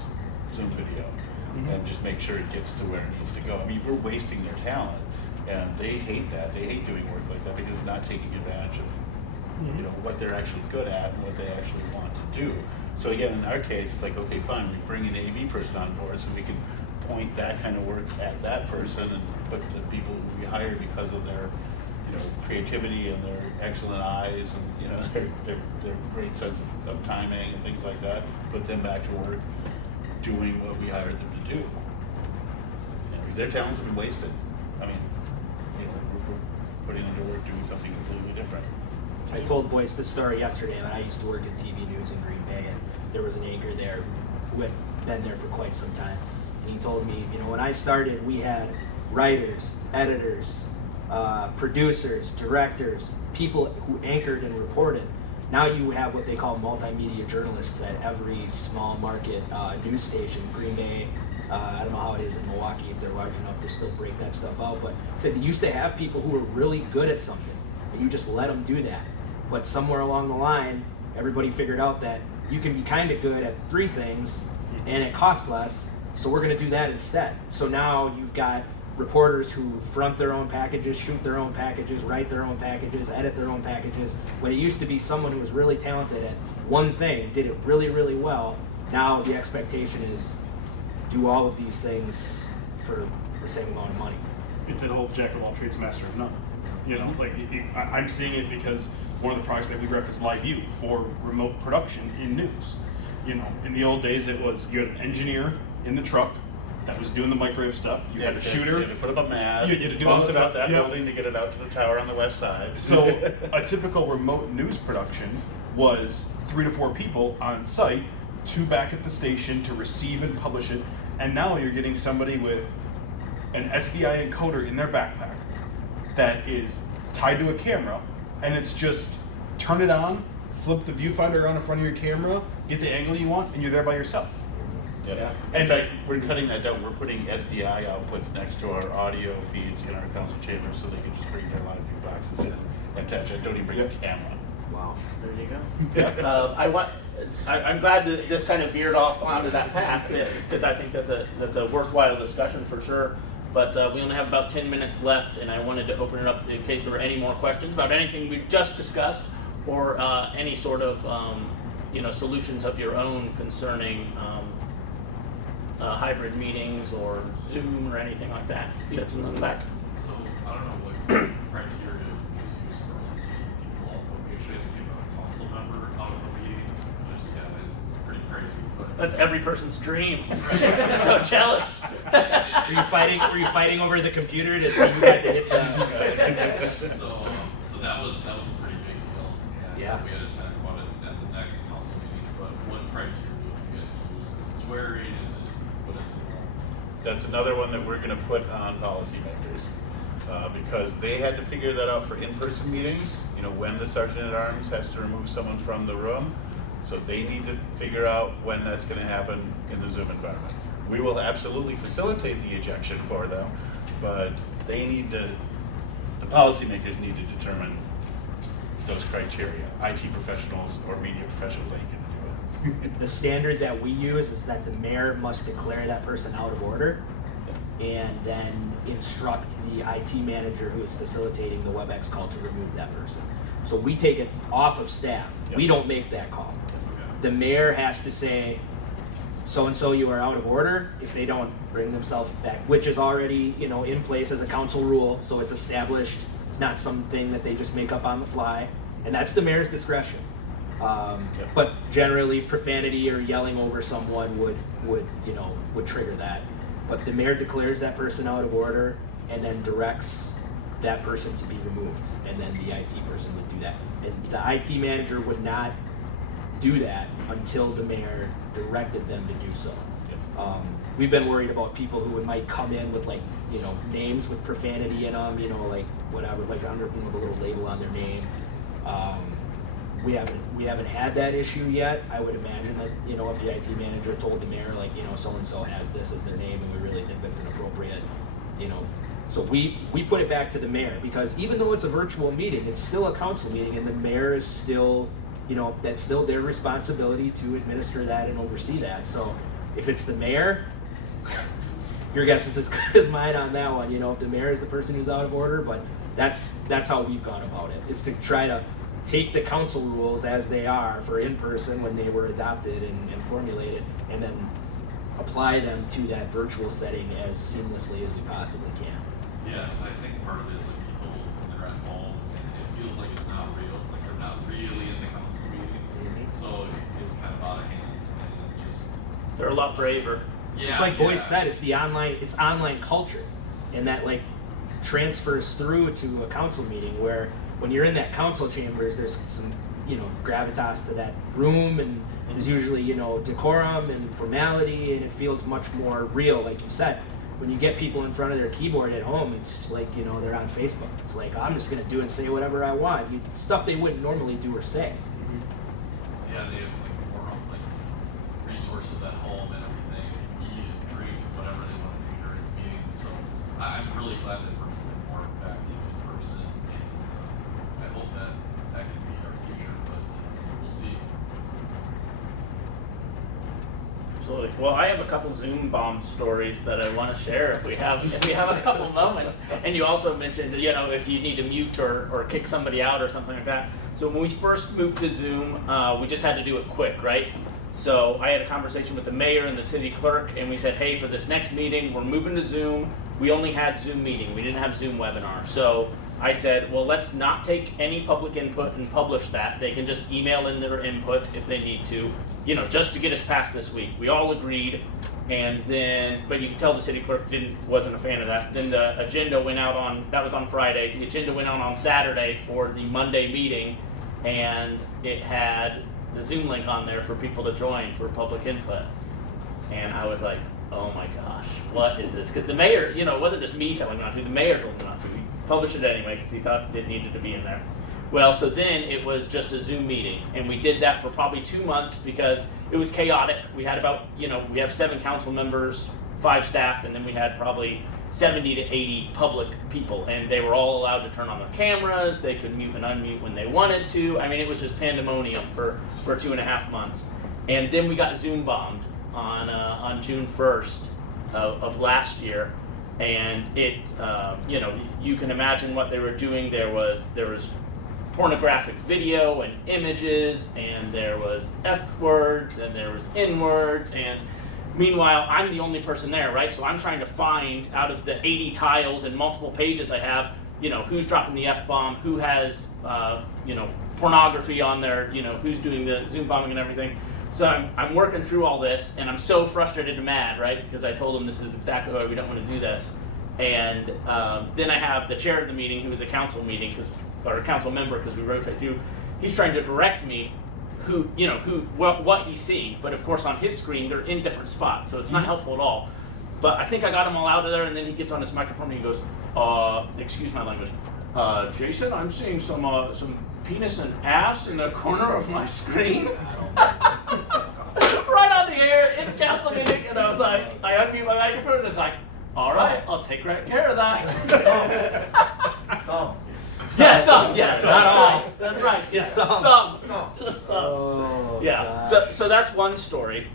Zoom video and just make sure it gets to where it needs to go. I mean, we're wasting their talent, and they hate that. They hate doing work like that because it's not taking advantage of what they're actually good at and what they actually want to do. So again, in our case, it's like, okay, fine, we bring an AV person on board so we can point that kind of work at that person and put the people who we hire because of their creativity and their excellent eyes and their great sense of timing and things like that, put them back to work doing what we hired them to do. Because their talents have been wasted. I mean, we're putting them to work doing something completely different. I told Boyce this story yesterday, but I used to work in TV news in Green Bay, and there was an anchor there who had been there for quite some time. And he told me, when I started, we had writers, editors, producers, directors, people who anchored and reported. Now you have what they call multimedia journalists at every small market news station. Green Bay, I don't know how it is in Milwaukee if they're large enough to still break that stuff out, but said they used to have people who were really good at something, and you just let them do that. But somewhere along the line, everybody figured out that you can be kind of good at 3 things, and it costs less, so we're going to do that instead. So now you've got reporters who front their own packages, shoot their own packages, write their own packages, edit their own packages. When it used to be someone who was really talented at one thing, did it really, really well, now the expectation is do all of these things for the same amount of money. It's an old jack of all trades, master of none. I'm seeing it because one of the products that we rep is LiveView for remote production in news. In the old days, it was you had an engineer in the truck that was doing the microwave stuff. You had a shooter. You had to put up a mast. You had to do bounce all it that off stuff. that Yep. building to get it out to the tower on the west side. So a typical remote news production was 3 to 4 people on site, 2 back at the station to receive and publish it. And now you're getting somebody with an SDI encoder in their backpack that is tied to a camera, and it's just turn it on, flip the viewfinder around in front of your camera, get the angle you want, and you're there by yourself. Yeah. In fact, we're cutting that down. We're putting SDI outputs next to our audio feeds in our council chambers so they can just bring their live view boxes in and touch it. Don't even bring a camera. Wow. There you go. I'm glad that this kind of veered off onto that path because I think that's a worthwhile discussion for sure. But we only have about 10 minutes left, and I wanted to open it up in case there were any more questions about anything we've just discussed, or any sort of solutions of your own concerning hybrid meetings or Zoom or anything like that. You had something in the back. So I don't know what criteria is used for like people off location if you have a council member out of a meeting. Just pretty crazy. But That's every person's dream. I'm so jealous. Were you fighting over the computer to see who had to hit the? so that was a pretty big deal. And Yeah. we had to talk about it at the next council meeting. But what criteria do you guys use? Is it swearing? What is it? That's another one that we're going to put on policymakers because they had to figure that out for in-person meetings. When the sergeant at arms has to remove someone from the room, so they need to figure out when that's going to happen in the Zoom environment. We will absolutely facilitate the ejection for them, but the policymakers need to determine those criteria. IT professionals or media professionals ain't going to do it. The standard that we use is that the mayor must declare that person out of order and then instruct the IT manager who is facilitating the WebEx call to remove that person. So we take it off of staff. Yep. We don't make that call. The mayor has to say, so-and-so, you are out of order if they don't bring themselves back, which is already, in place as a council rule, so it's established. It's not something that they just make up on the fly, and that's the mayor's discretion. But generally, profanity or yelling over someone would trigger that. But the mayor declares that person out of order and then directs that person to be removed, and then the IT person would do that. And the IT manager would not do that until the mayor directed them to do so. We've been worried about people who might come in with names with profanity in them, whatever, under the little label on their name. We haven't had that issue yet. I would imagine that if the IT manager told the mayor so and so has this as their name and we really think that's inappropriate, so we put it back to the mayor, because even though it's a virtual meeting, it's still a council meeting, and the mayor is still that's still their responsibility to administer that and oversee that. So if it's the mayor, your guess is as good as mine on that one. If the mayor is the person who's out of order, but that's how we've gone about it, is to try to take the council rules as they are for in-person when they were adopted and formulated, and then apply them to that virtual setting as seamlessly as we possibly can. Yeah, and I think part of it, people, when they're at home, it feels like it's not real, they're not really in the council meeting, so it's kind of out of hand, and it just... They're a lot braver. Yeah, It's like Boyce said, it's online culture, and that transfers through to a council meeting, where when you're in that council chambers, there's some gravitas to that room, and there's usually decorum and formality, and it feels much more real, like you said. When you get people in front of their keyboard at home, it's like they're on Facebook. It's like, I'm just gonna do and say whatever I want, stuff they wouldn't normally do or say. Yeah, they have more resources at home and everything, eat and drink and whatever they want to do during the meeting. So I'm really glad that we're moving more back to in person, and I hope that can be our future, but we'll see. Absolutely. Well, I have a couple Zoom bomb stories that I want to share if we have a couple moments. And you also mentioned, if you need to mute or kick somebody out or something like that. So when we first moved to Zoom, we just had to do it quick, right? So I had a conversation with the mayor and the city clerk, and we said, hey, for this next meeting, we're moving to Zoom. We only had Zoom meeting. We didn't have Zoom webinar. So I said, well, let's not take any public input and publish that. They can just email in their input if they need to, just to get us past this week. We all agreed, and then, but you can tell the city clerk wasn't a fan of that. Then the agenda went out that was on Friday. The agenda went out on Saturday for the Monday meeting, and it had the Zoom link on there for people to join for public input. And I was like, oh my gosh, what is this? Because the mayor, it wasn't just me telling him not to, the mayor told him not to. He published it anyway because he thought it needed to be in there. Well, so then it was just a Zoom meeting, and we did that for probably 2 months because it was chaotic. We had about, we have 7 council members, 5 staff, and then we had probably 70 to 80 public people, and they were all allowed to turn on their cameras. They could mute and unmute when they wanted to. I mean, it was just pandemonium for 2.5 months. And then we got Zoom bombed on June 1st of last year, and it, you can imagine what they were doing. There was pornographic video and images, and there was F words, and there was N words, and meanwhile, I'm the only person there, right? So I'm trying to find out of the 80 tiles and multiple pages I have, who's dropping the F-bomb, who has, pornography on there, who's doing the Zoom bombing and everything. So I'm working through all this, and I'm so frustrated and mad, right? Because I told them this is exactly why we don't want to do this. And then I have the chair of the meeting, who is a council meeting, or a council member, because we rotate through. He's trying to direct me what he's seeing, but of course on his screen they're in different spots, so it's not helpful at all. But I think I got him all out of there, and then he gets on his microphone and he goes, excuse my language, Jason, I'm seeing some penis and ass in the corner of my screen. Right on the air in the council meeting, and I was like, I unmute my microphone and it's like, all right, I'll take great care of that. Some. Yes, not all. That's right. Just some. Just some. Oh, Yeah. God. So that's one story,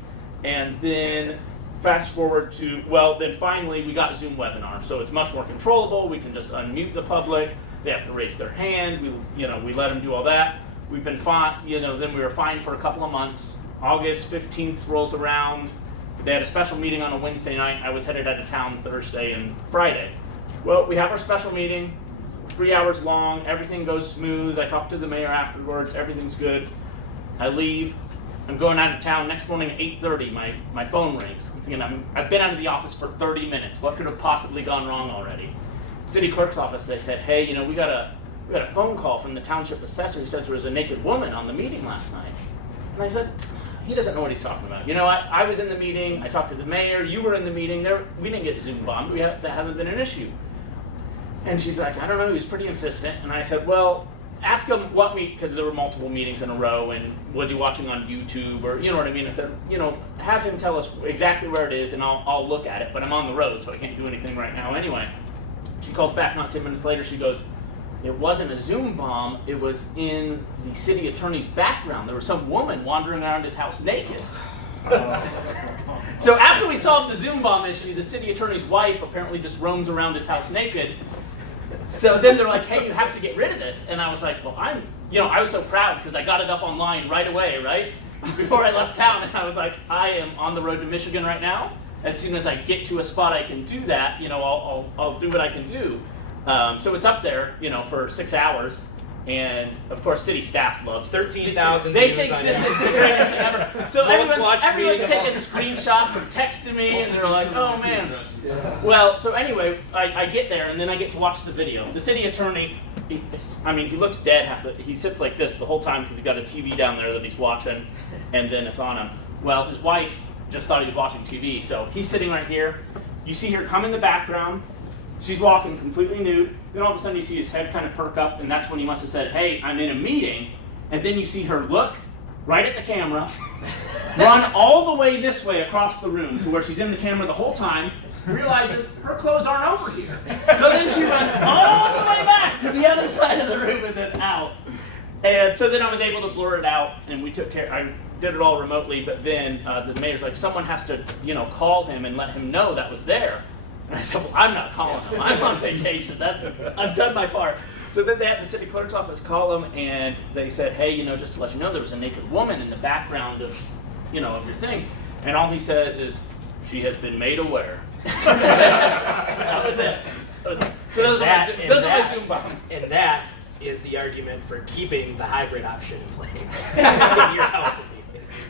and then fast forward to then finally we got Zoom webinar, so it's much more controllable. We can just unmute the public. They have to raise their hand. We let them do all that. We've been fine. Then we were fine for a couple of months. August 15th rolls around. They had a special meeting on a Wednesday night. I was headed out of town Thursday and Friday. Well, we have our special meeting. 3 hours long, everything goes smooth. I talk to the mayor afterwards, everything's good. I leave, I'm going out of town. Next morning at 8:30, my phone rings. I'm thinking, I've been out of the office for 30 minutes. What could have possibly gone wrong already? City clerk's office, they said, hey, we got a phone call from the township assessor who says there was a naked woman on the meeting last night. And I said, he doesn't know what he's talking about. I was in the meeting, I talked to the mayor, you were in the meeting, we didn't get Zoom bombed, that hasn't been an issue. And she's like, I don't know, he was pretty insistent. And I said, well, ask him because there were multiple meetings in a row, and was he watching on YouTube, or you know what I mean? I said, have him tell us exactly where it is, and I'll look at it, but I'm on the road, so I can't do anything right now anyway. She calls back not 10 minutes later, she goes, it wasn't a Zoom bomb, it was in the city attorney's background. There was some woman wandering around his house naked. So after we solved the Zoom bomb issue, the city attorney's wife apparently just roams around his house naked. So then they're like, hey, you have to get rid of this. And I was like, well, I was so proud because I got it up online right away, right? Before I left town, and I was like, I am on the road to Michigan right now. As soon as I get to a spot I can do that, I'll do what I can do. So it's up there, for 6 hours. And of course, city staff loves 13,000. They think this is the greatest thing ever. So everyone's meeting taking screenshots and texting me, and they're like, "Oh man." Well, so anyway, I get there, and then I get to watch the video. The city attorney, he looks dead. He sits like this the whole time because he's got a TV down there that he's watching, and then it's on him. Well, his wife just thought he was watching TV, so he's sitting right here. You see her come in the background. She's walking completely nude. Then all of a sudden you see his head kind of perk up, and that's when he must have said, hey, I'm in a meeting. And then you see her look right at the camera, run all the way this way across the room to where she's in the camera the whole time, realizes her clothes aren't over here. So then she runs all the way back to the other side of the room and then out. And so then I was able to blur it out, and we took care. I did it all remotely, but then the mayor's like, someone has to, call him and let him know that was there. And I said, well, I'm not calling him. I'm on vacation. I've done my part. So then they had the city clerk's office call him, and they said, hey, just to let you know, there was a naked woman in the background of your thing. And all he says is, she has been made aware. That was it. So those are my Zoom bombs. And that is the argument for keeping the hybrid option in place in your house.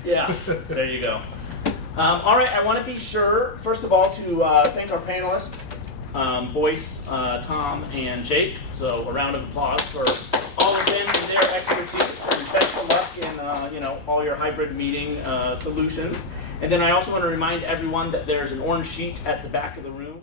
Yeah, there you go. All right, I want to be sure, first of all, to thank our panelists, Boyce, Tom, and Jake. So a round of applause for all of them and their expertise, and best of luck in all your hybrid meeting solutions. And then I also want to remind everyone that there's an orange sheet at the back of the room.